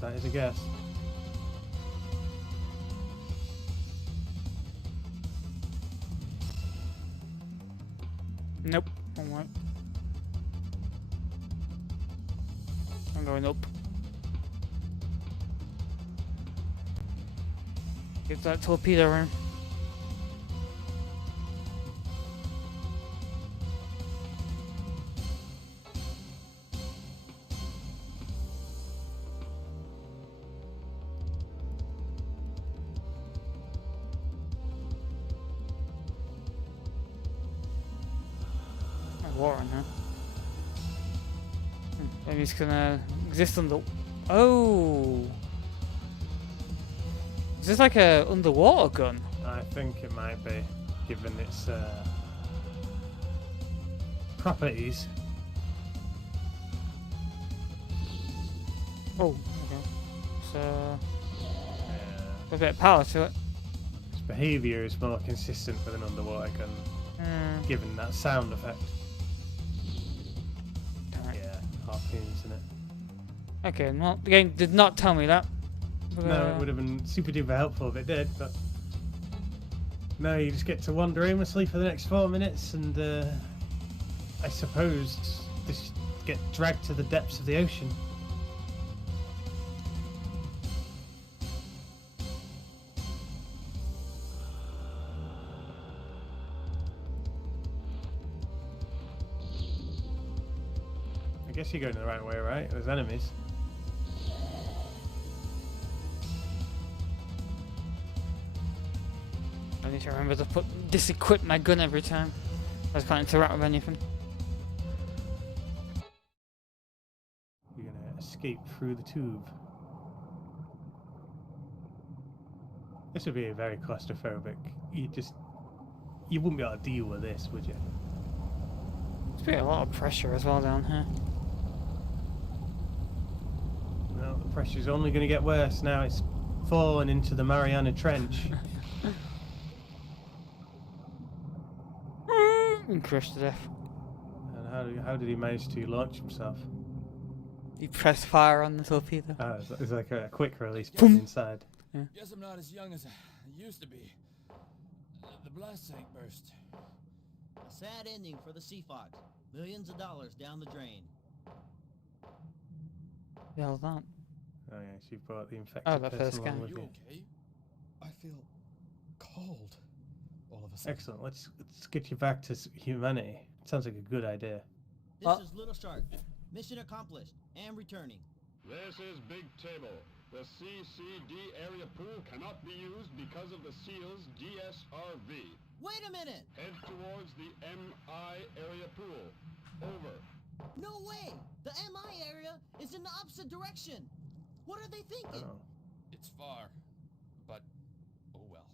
that is a guess. Nope. Alright. I'm going up. Get that torpedo room. Water in here. Maybe it's gonna exist on the. Oh! Is this like a underwater gun? I think it might be, given its properties. Oh, okay. So Yeah. a bit of power to it. Its behaviour is more consistent with an underwater gun, given that sound effect. Yeah, harpoons in it. Okay, well, the game did not tell me that. But, No, it would have been super duper helpful if it did, but no, you just get to wander aimlessly for the next 4 minutes and I suppose just get dragged to the depths of the ocean. I guess you're going the right way, right? There's enemies. I need to remember to disequip my gun every time. I just can't interact with anything. You're gonna escape through the tube. This would be very claustrophobic. You wouldn't be able to deal with this, would you? There's been a lot of pressure as well down here. Well, the pressure's only going to get worse now. It's fallen into the Mariana Trench. And crushed to death. And how did he manage to launch himself? He pressed fire on the torpedo. Oh, it's like a quick release button inside. Yeah. Guess I'm not as young as I used to be. The blast tank burst. A sad ending for the Sea Fox. Millions of dollars down the drain. The hell's that? Oh yeah, she brought the infected Oh, that person first along guy. with You you. okay? I feel cold all of a sudden. Excellent. Let's get you back to humanity. Sounds like a good idea. This is Little Shark. Mission accomplished and returning. This is Big Table. The CCD area pool cannot be used because of the SEAL's DSRV. Wait a minute! Head towards the MI area pool. Over. No way! The MI area is in the opposite direction. What are they thinking? Oh. It's far, but oh well.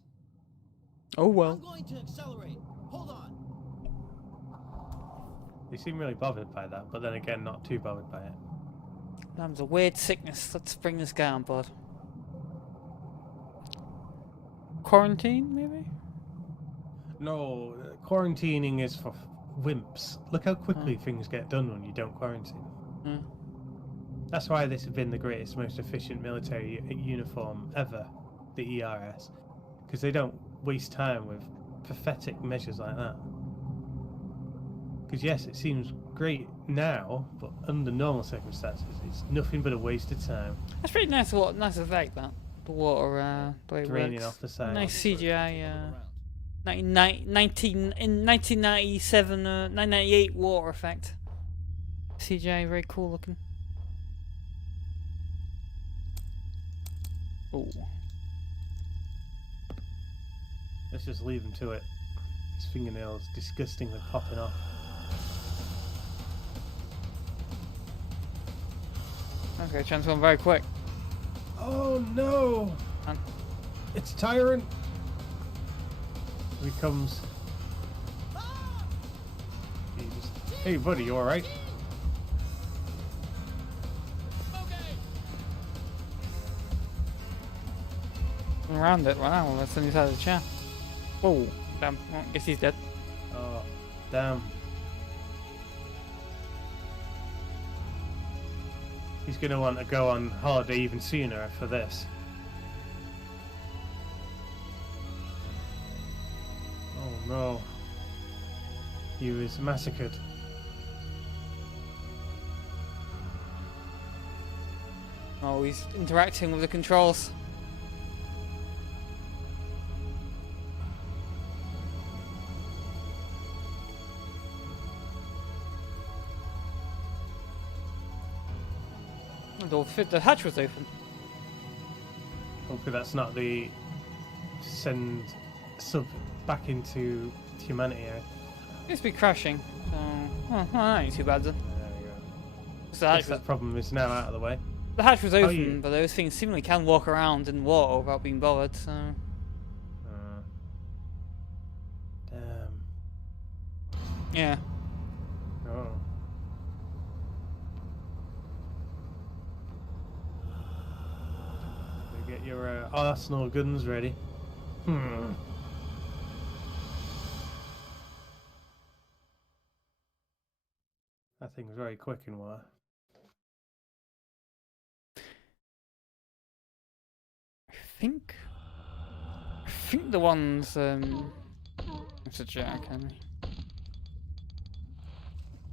Oh well. I'm going to accelerate. Hold on. They seem really bothered by that, but then again, not too bothered by it. That was a weird sickness. Let's bring this guy on board. Quarantine, maybe? No, quarantining is for wimps. Look how quickly things get done when you don't quarantine. That's why this has been the greatest, most efficient military uniform ever, the ERS. Because they don't waste time with pathetic measures like that. Because yes, it seems great now, but under normal circumstances, it's nothing but a waste of time. That's pretty nice. Nice effect that. The water, the way it Draining works. off the side. Nice CGI. 1997, 1998 water effect. CGI, very cool looking. Oh. Let's just leave him to it. His fingernails disgustingly popping off. Okay, transform very quick. Oh no! And It's Tyrant! Here he comes. Hey buddy, you alright? around it right now. That's on the side of the chair. Oh, damn. Well, I guess he's dead. Oh, damn. He's gonna want to go on holiday even sooner for this. Oh no. He was massacred. Oh, he's interacting with the controls. The hatch was open. Hopefully that's not the send sub back into humanity. It's be crashing. So, that ain't too bad then. There we go. So Guess that problem is now out of the way. The hatch was open, you- but those things seemingly can walk around in water without being bothered, so... Damn. Yeah. Oh. You get your arsenal guns ready. That thing's very quick in water. I think the ones, it's a jackhammer.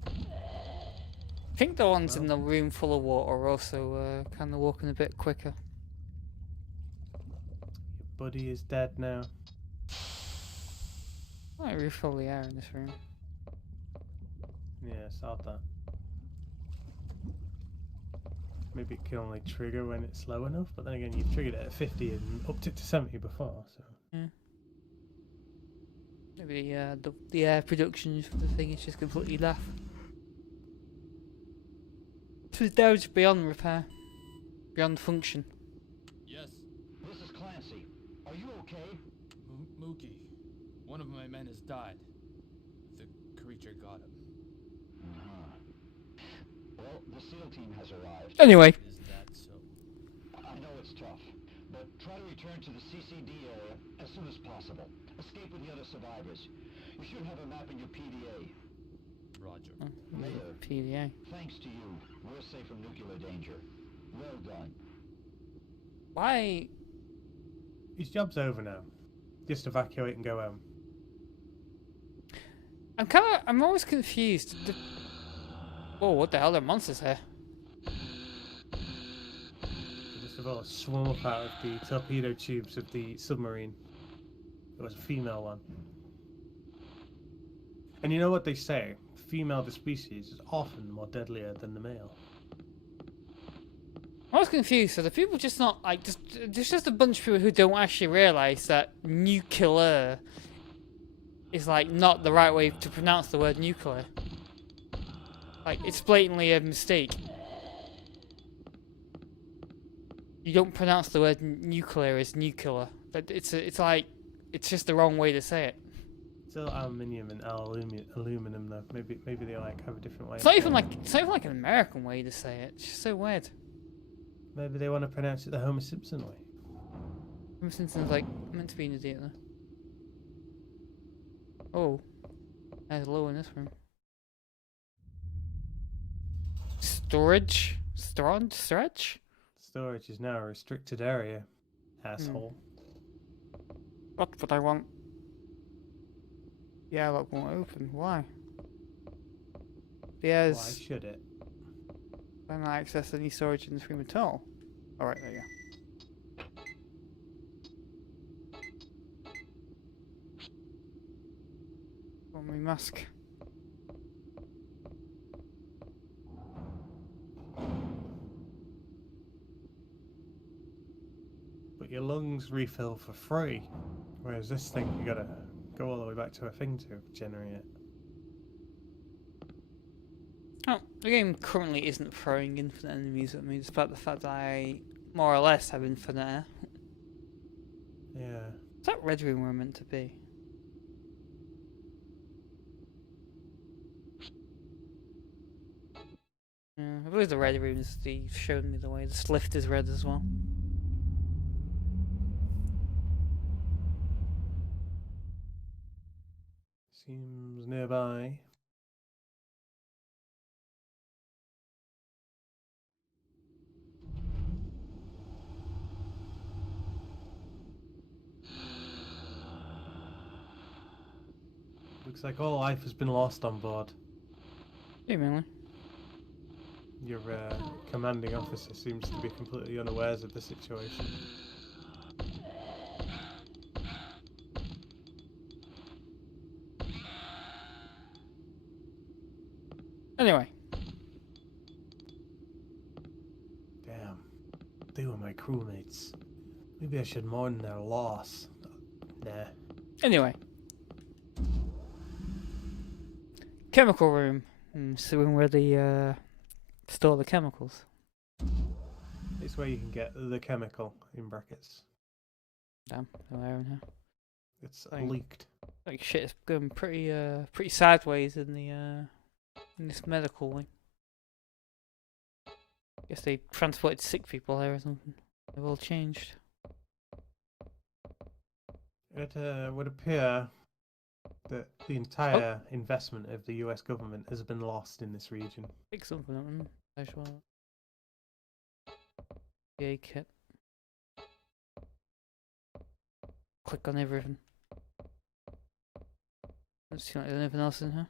I think the ones in the room full of water are also kind of walking a bit quicker. Your buddy is dead now. I refill the air in this room. Yeah, saw that. Maybe it can only trigger when it's low enough, but then again, you've triggered it at 50 and upped it to 70 before, so... Yeah. Maybe the air production for the thing is just completely daft. This is damage beyond repair. Beyond function. Yes, This is Clancy. Are you okay? Mookie. One of my men has died. The creature got him. Well, the SEAL team has arrived. Anyway. Is that so? I know it's tough, but try to return to the CCD area as soon as possible. Escape with the other survivors. You should have a map in your PDA. Roger. Later. PDA. Thanks to you, we're safe from nuclear danger. Well done. Why? His job's over now. Just evacuate and go home. I'm always confused. Oh, what the hell? There are monsters here. They just about swum up out of the torpedo tubes of the submarine. It was a female one. And you know what they say? Female of the species is often more deadlier than the male. I was confused. So the people just not like there's just a bunch of people who don't actually realise that nuclear is like not the right way to pronounce the word nuclear. Like it's blatantly a mistake. You don't pronounce the word nuclear as nuclear. But it's just the wrong way to say it. Still aluminium and aluminum though. Maybe they like have a different way. It's not even like an American way to say it. It's just so weird. Maybe they want to pronounce it the Homer Simpson way. Homer Simpson's like meant to be an idiot though. Oh, there's low in this room. Storage? Stretch? Storage is now a restricted area, asshole. What would I want? Yeah, look, won't open. Why? Yes. Why should it? Can I access any storage in this room at all? Alright, there you go. Want my mask. But your lungs refill for free. Whereas this thing, you gotta go all the way back to a thing to generate it. Oh, the game currently isn't throwing infinite enemies at me, despite the fact that I more or less have infinite air. Yeah. Is that red room where I'm meant to be? Yeah, I believe the red room is showing me the way. This lift is red as well. Seems nearby. Looks like all life has been lost on board. Hey, mainly. Your commanding officer seems to be completely unawares of the situation. Anyway. Damn. They were my crewmates. Maybe I should mourn their loss. Nah. Anyway. Chemical room. So when where they store the chemicals. It's where you can get the chemical in brackets. Damn, no air in here. It's Like- leaked. Like shit, it's going pretty sideways in the in this medical wing. Guess they transported sick people there or something. They've all changed. It would appear that the entire investment of the US government has been lost in this region. Pick something up and as well. Yeah, kit. Click on everything. Don't see like there's anything else in here.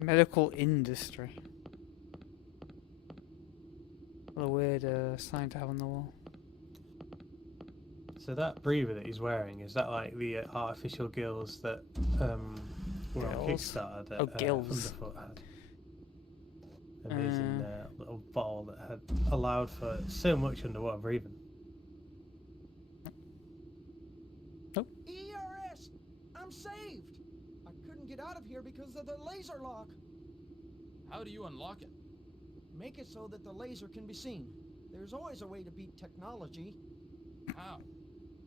Medical industry. What a weird sign to have on the wall. So that breather that he's wearing, is that like the artificial gills that were on Gills? Kickstarter that Oh, gills. Thunderfoot had? Amazing little bottle that had allowed for so much underwater breathing. ERS! I'm saved! I couldn't get out of here because of the laser lock. How do you unlock it? Make it so that the laser can be seen. There's always a way to beat technology. How?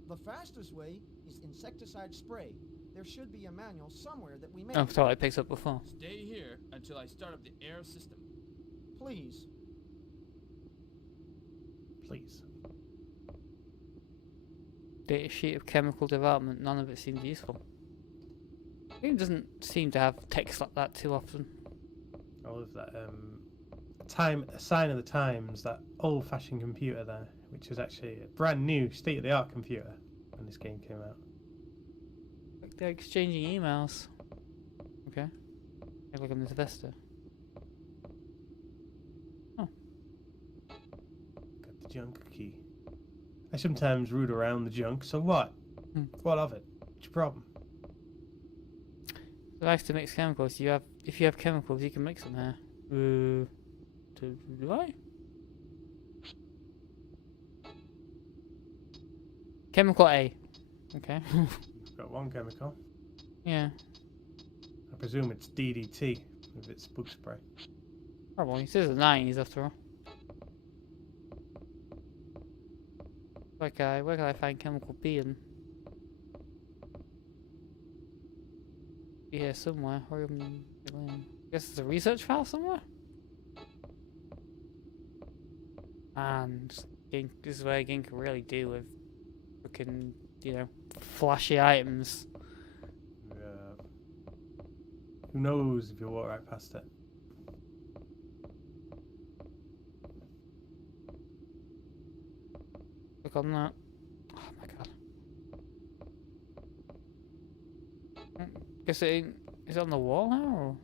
The fastest way is insecticide spray. There should be a manual somewhere that we make. Oh, sorry, I picked up before. Stay here until I start up the air system. Please. Please. Data sheet of chemical development, none of it seems useful. Game doesn't seem to have text like that too often. All of that a sign of the times, that old-fashioned computer there, which was actually a brand new state-of-the-art computer when this game came out. Like they're exchanging emails. Okay. I look on this Vesta. Oh. Got the junk key. I sometimes root around the junk, so what? Hmm. What of it? What's your problem? It likes to mix chemicals. If you have chemicals, you can mix them here. Do I? Chemical A. Okay. Got one chemical. Yeah. I presume it's DDT if it's bug spray. Probably. This is the 90s after all. Where can I find chemical B in? Be here somewhere. I guess it's a research file somewhere? And this is where a game can really do with fucking, flashy items. Yeah. Who knows if you'll walk right past it? Look on that. Oh my god. Guess it ain't. Is it on the wall now? Or?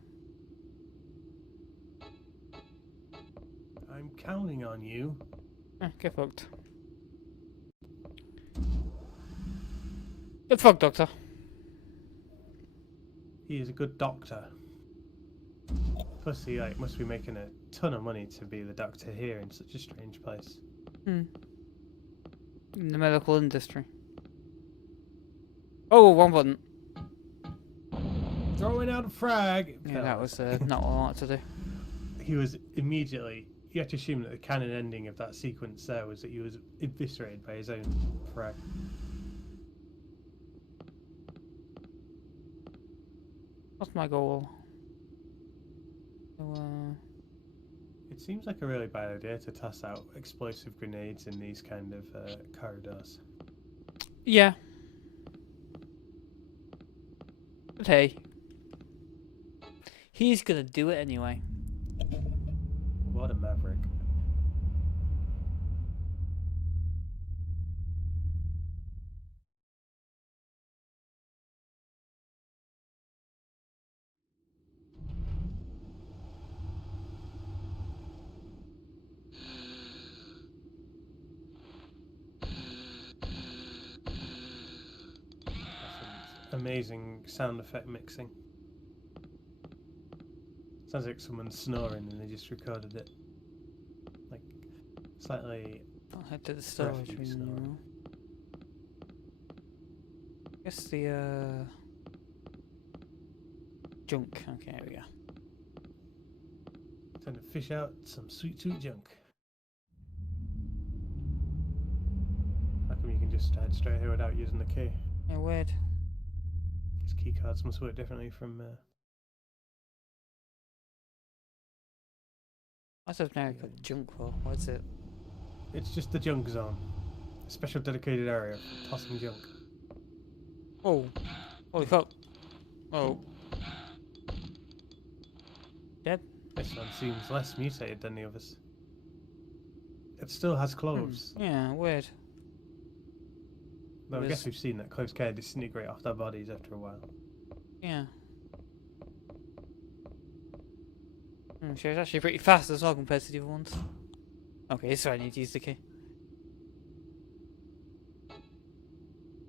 I'm counting on you. Get fucked. Get fucked, Doctor. He is a good doctor. Plus, he must be making a ton of money to be the doctor here in such a strange place. In the medical industry. Oh, one button. Throwing out a frag. Yeah, that was not what I wanted to do. He was immediately. You have to assume that the canon ending of that sequence there was that he was eviscerated by his own frag. What's my goal? So, It seems like a really bad idea to toss out explosive grenades in these kind of corridors. yeah. But hey. He's gonna do it anyway. What a maverick. Amazing sound effect mixing. Sounds like someone's snoring and they just recorded it. Like, slightly I'll head to the storage room Refuse zone. now. Guess the junk. Okay, there we go. Time to fish out some sweet, sweet junk. How come you can just head straight here without using the key? Yeah, weird. These key cards must work differently from. What's up now? Got junk for? What's it? It's just the junk zone. A special dedicated area for tossing junk. Oh, holy fuck! Oh, dead. This one seems less mutated than the others. It still has clothes. Yeah, weird. Though I It guess was- we've seen that clothes kind of disintegrate off their bodies after a while. Yeah. So it's actually pretty fast as well compared to the other ones. Okay, so I need to use the key.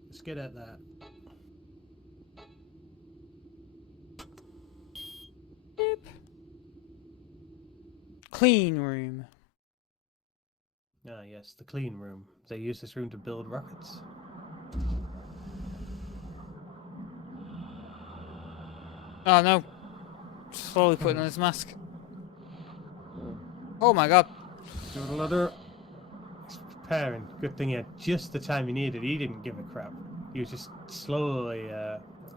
Let's get at that. Boop. Clean room. Ah, yes, the clean room. They use this room to build rockets. Oh no! Slowly putting on his mask. Oh my god! He's preparing. Good thing he had just the time he needed. He didn't give a crap. He was just slowly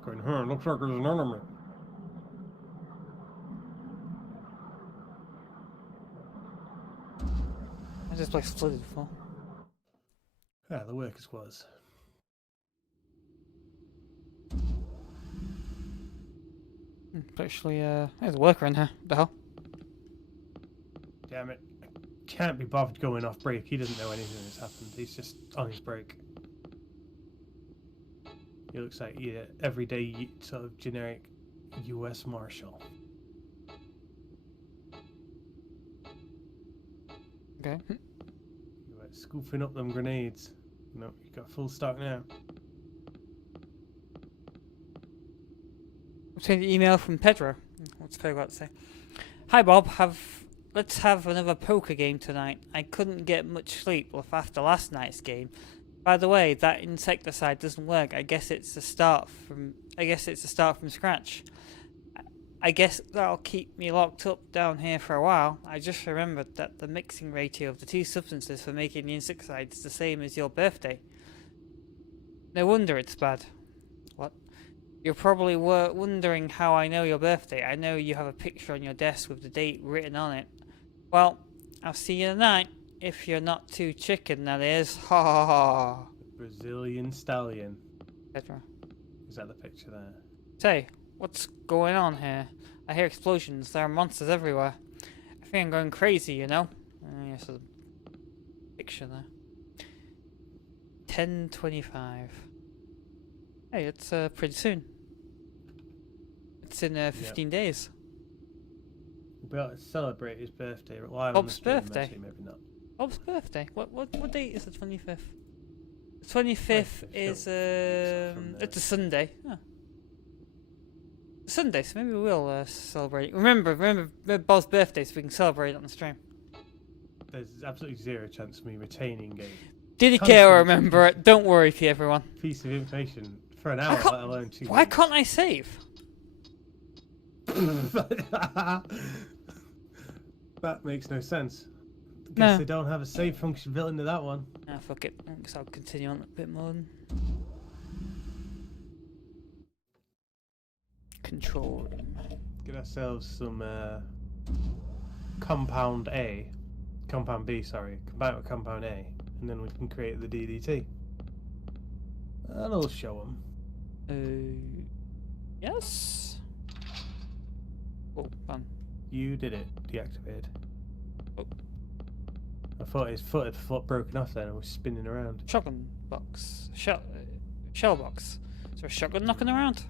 going, looks like there's an enemy. Has this place flooded before? Ah, the workers' quarters. Actually, there's a worker in here. What the hell? Damn it. I can't be bothered going off break. He doesn't know anything that's happened. He's just on his break. He looks like everyday sort of generic US Marshal. Okay. You were scooping up them grenades. No, you got full stock now. Obtained an email from Pedro. What's Pedro got to say? Hi Bob, let's have another poker game tonight. I couldn't get much sleep after last night's game. By the way, that insecticide doesn't work. I guess it's a start from scratch. I guess that'll keep me locked up down here for a while. I just remembered that the mixing ratio of the two substances for making the insecticide is the same as your birthday. No wonder it's bad. What? You're probably wondering how I know your birthday. I know you have a picture on your desk with the date written on it. Well, I'll see you tonight. If you're not too chicken, that is. Ha ha ha. Brazilian stallion. Pedro. Is that the picture there? Say, what's going on here? I hear explosions. There are monsters everywhere. I think I'm going crazy, you know? Yes, there's a picture there. 10:25. Hey, it's pretty soon. It's in 15 days. We ought to celebrate his birthday live on the Bob's stream, birthday? actually, maybe not. Bob's birthday. What date is the 25th? The 25th is it's a Sunday. Oh. Sunday, so maybe we will celebrate. Remember Bob's birthday, so we can celebrate it on the stream. There's absolutely zero chance of me retaining a Did care or remember it? Don't worry, everyone. piece of information for an hour, let alone 2 Why weeks. can't I save? That makes no sense. Guess No. they don't have a save function built into that one. Ah, fuck it. I guess I'll continue on a bit more. Control room. Get ourselves some compound B, sorry. Combine it with compound A, and then we can create the DDT. That'll show them. Yes. Oh, fun. You did it. Deactivated. Oh. I thought his foot had broken off then and was spinning around. Shotgun box. Shell box. Is there a shotgun knocking around?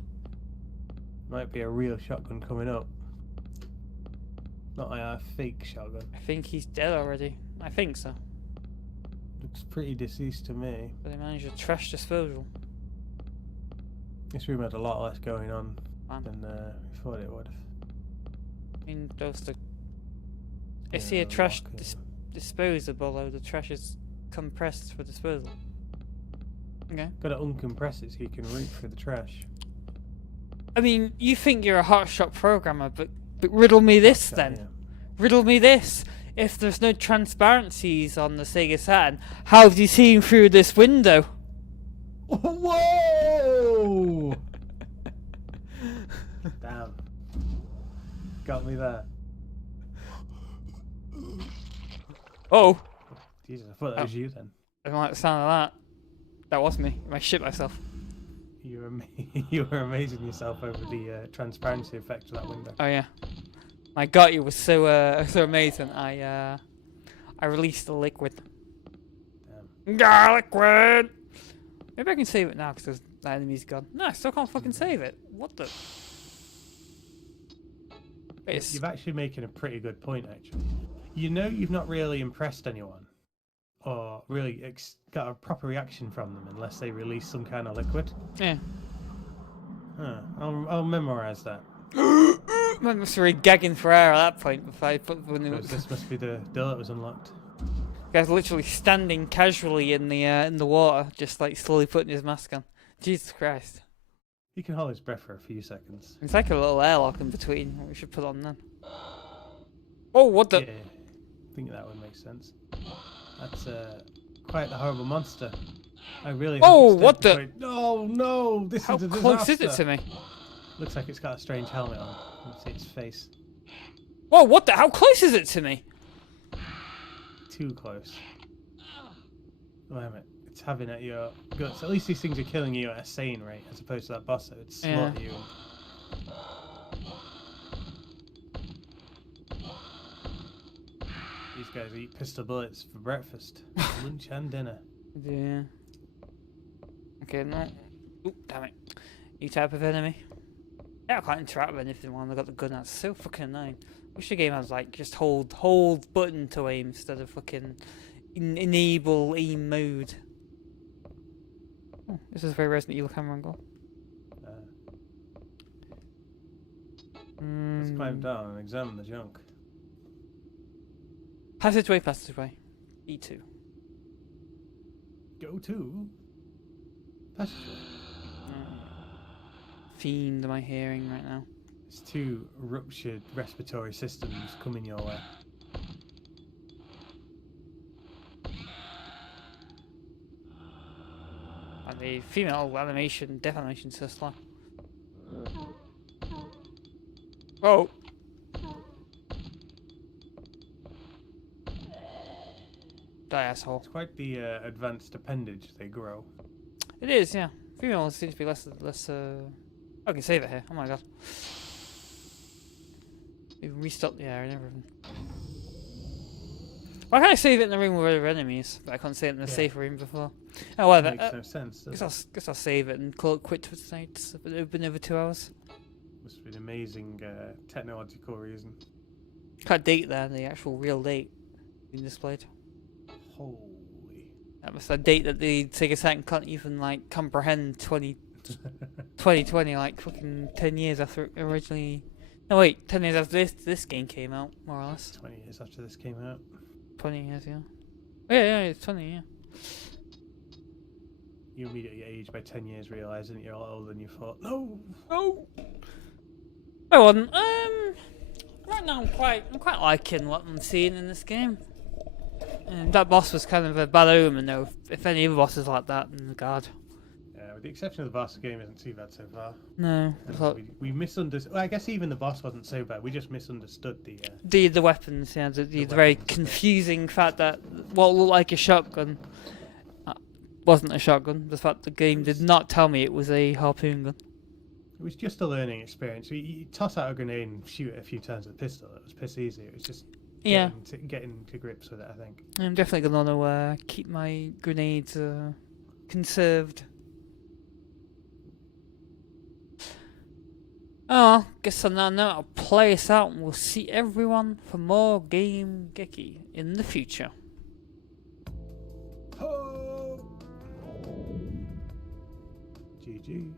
Might be a real shotgun coming up. Not a fake shotgun. I think he's dead already. I think so. Looks pretty deceased to me. But they managed a trash disposal. This room had a lot less going on Man. than we thought it would have. I mean, those the. I Yeah, see a trash locker. disposable though. The trash is compressed for disposal. Okay. Got to uncompress it so you can root through the trash. I mean, you think you're a hotshot programmer, but riddle me this then. Yeah. Riddle me this. If there's no transparencies on the Sega Saturn, how have you seen through this window? Whoa! Damn. Got me there. Oh. Jesus, I thought that was you then. I don't like the sound of that. That was me. I shit myself. You were you were amazing yourself over the transparency effect of that window. Oh yeah. My god, it was so so amazing. I released the liquid. Damn. Liquid. Maybe I can save it now because the enemy's gone. No, I still can't fucking save it. What the? You're actually making a pretty good point, actually. You know, you've not really impressed anyone, or really got a proper reaction from them unless they release some kind of liquid. Yeah. Huh. I'll memorize that. I must be gagging for air at that point. If I put This must be the door that was unlocked. Guy's literally standing casually in the water, just like slowly putting his mask on. Jesus Christ. He can hold his breath for a few seconds. It's like a little airlock in between. What we should put on then. Oh, what the? Yeah, I think that would make sense. That's quite a horrible monster. I really. Oh, what the? No, no! This How is a disaster. close is it to me? Looks like it's got a strange helmet on. Let's see its face. Whoa, what the? How close is it to me? Too close. Wait a minute. It's having at your guts. At least these things are killing you at a sane rate, as opposed to that boss that would slaughter you. These guys eat pistol bullets for breakfast, lunch, and dinner. Yeah. Okay, no. Oop, damn it. New type of enemy. Yeah, I can't interact with anything while I got the gun. That's so fucking annoying. Wish the game has like just hold button to aim instead of fucking enable aim mode. Oh, this is a very Resident Evil camera angle. Let's climb down and examine the junk. Passageway. E2. Go to passageway. Fiend am I hearing right now? It's 2 ruptured respiratory systems coming your way. And the female animation, death animation so slow. Oh! Die, asshole. It's quite the advanced appendage they grow. It is, yeah. Females seem to be less. I can save it here. Oh my god. We've restocked the air and everything. Why can't I save it in the room with other enemies, but I can't save it in a safe room before? Oh, well, Makes no sense, does it? Guess I'll save it and call it quits for tonight. It's been over 2 hours. Must be an amazing technological reason. Can't date there, the actual real date being displayed. Holy. That was a date that the Sega Saturn can't even like comprehend 2020, like fucking 10 years after it originally. No wait, 10 years after this game came out, more or less. 20 years after this came out. 20 years, yeah. Yeah, it's 20, yeah. You immediately age by 10 years, realising that you're a lot older than you thought. No! Oh! I wasn't. Right now I'm quite liking what I'm seeing in this game. And that boss was kind of a bad omen though. If any other bosses like that, then god. Yeah, with the exception of the boss, the game isn't too bad so far. No. We misunderstood. Well, I guess even the boss wasn't so bad. We just misunderstood the weapons. Yeah, the very confusing fact that what looked like a shotgun wasn't a shotgun. The fact the game did not tell me it was a harpoon gun. It was just a learning experience. You toss out a grenade and shoot it a few times with a pistol. It was piss easy. It was just getting to grips with it, I think. I'm definitely going to keep my grenades conserved. Oh, guess on that note, I'll play us out and we'll see everyone for more Game-Geki in the future. GG.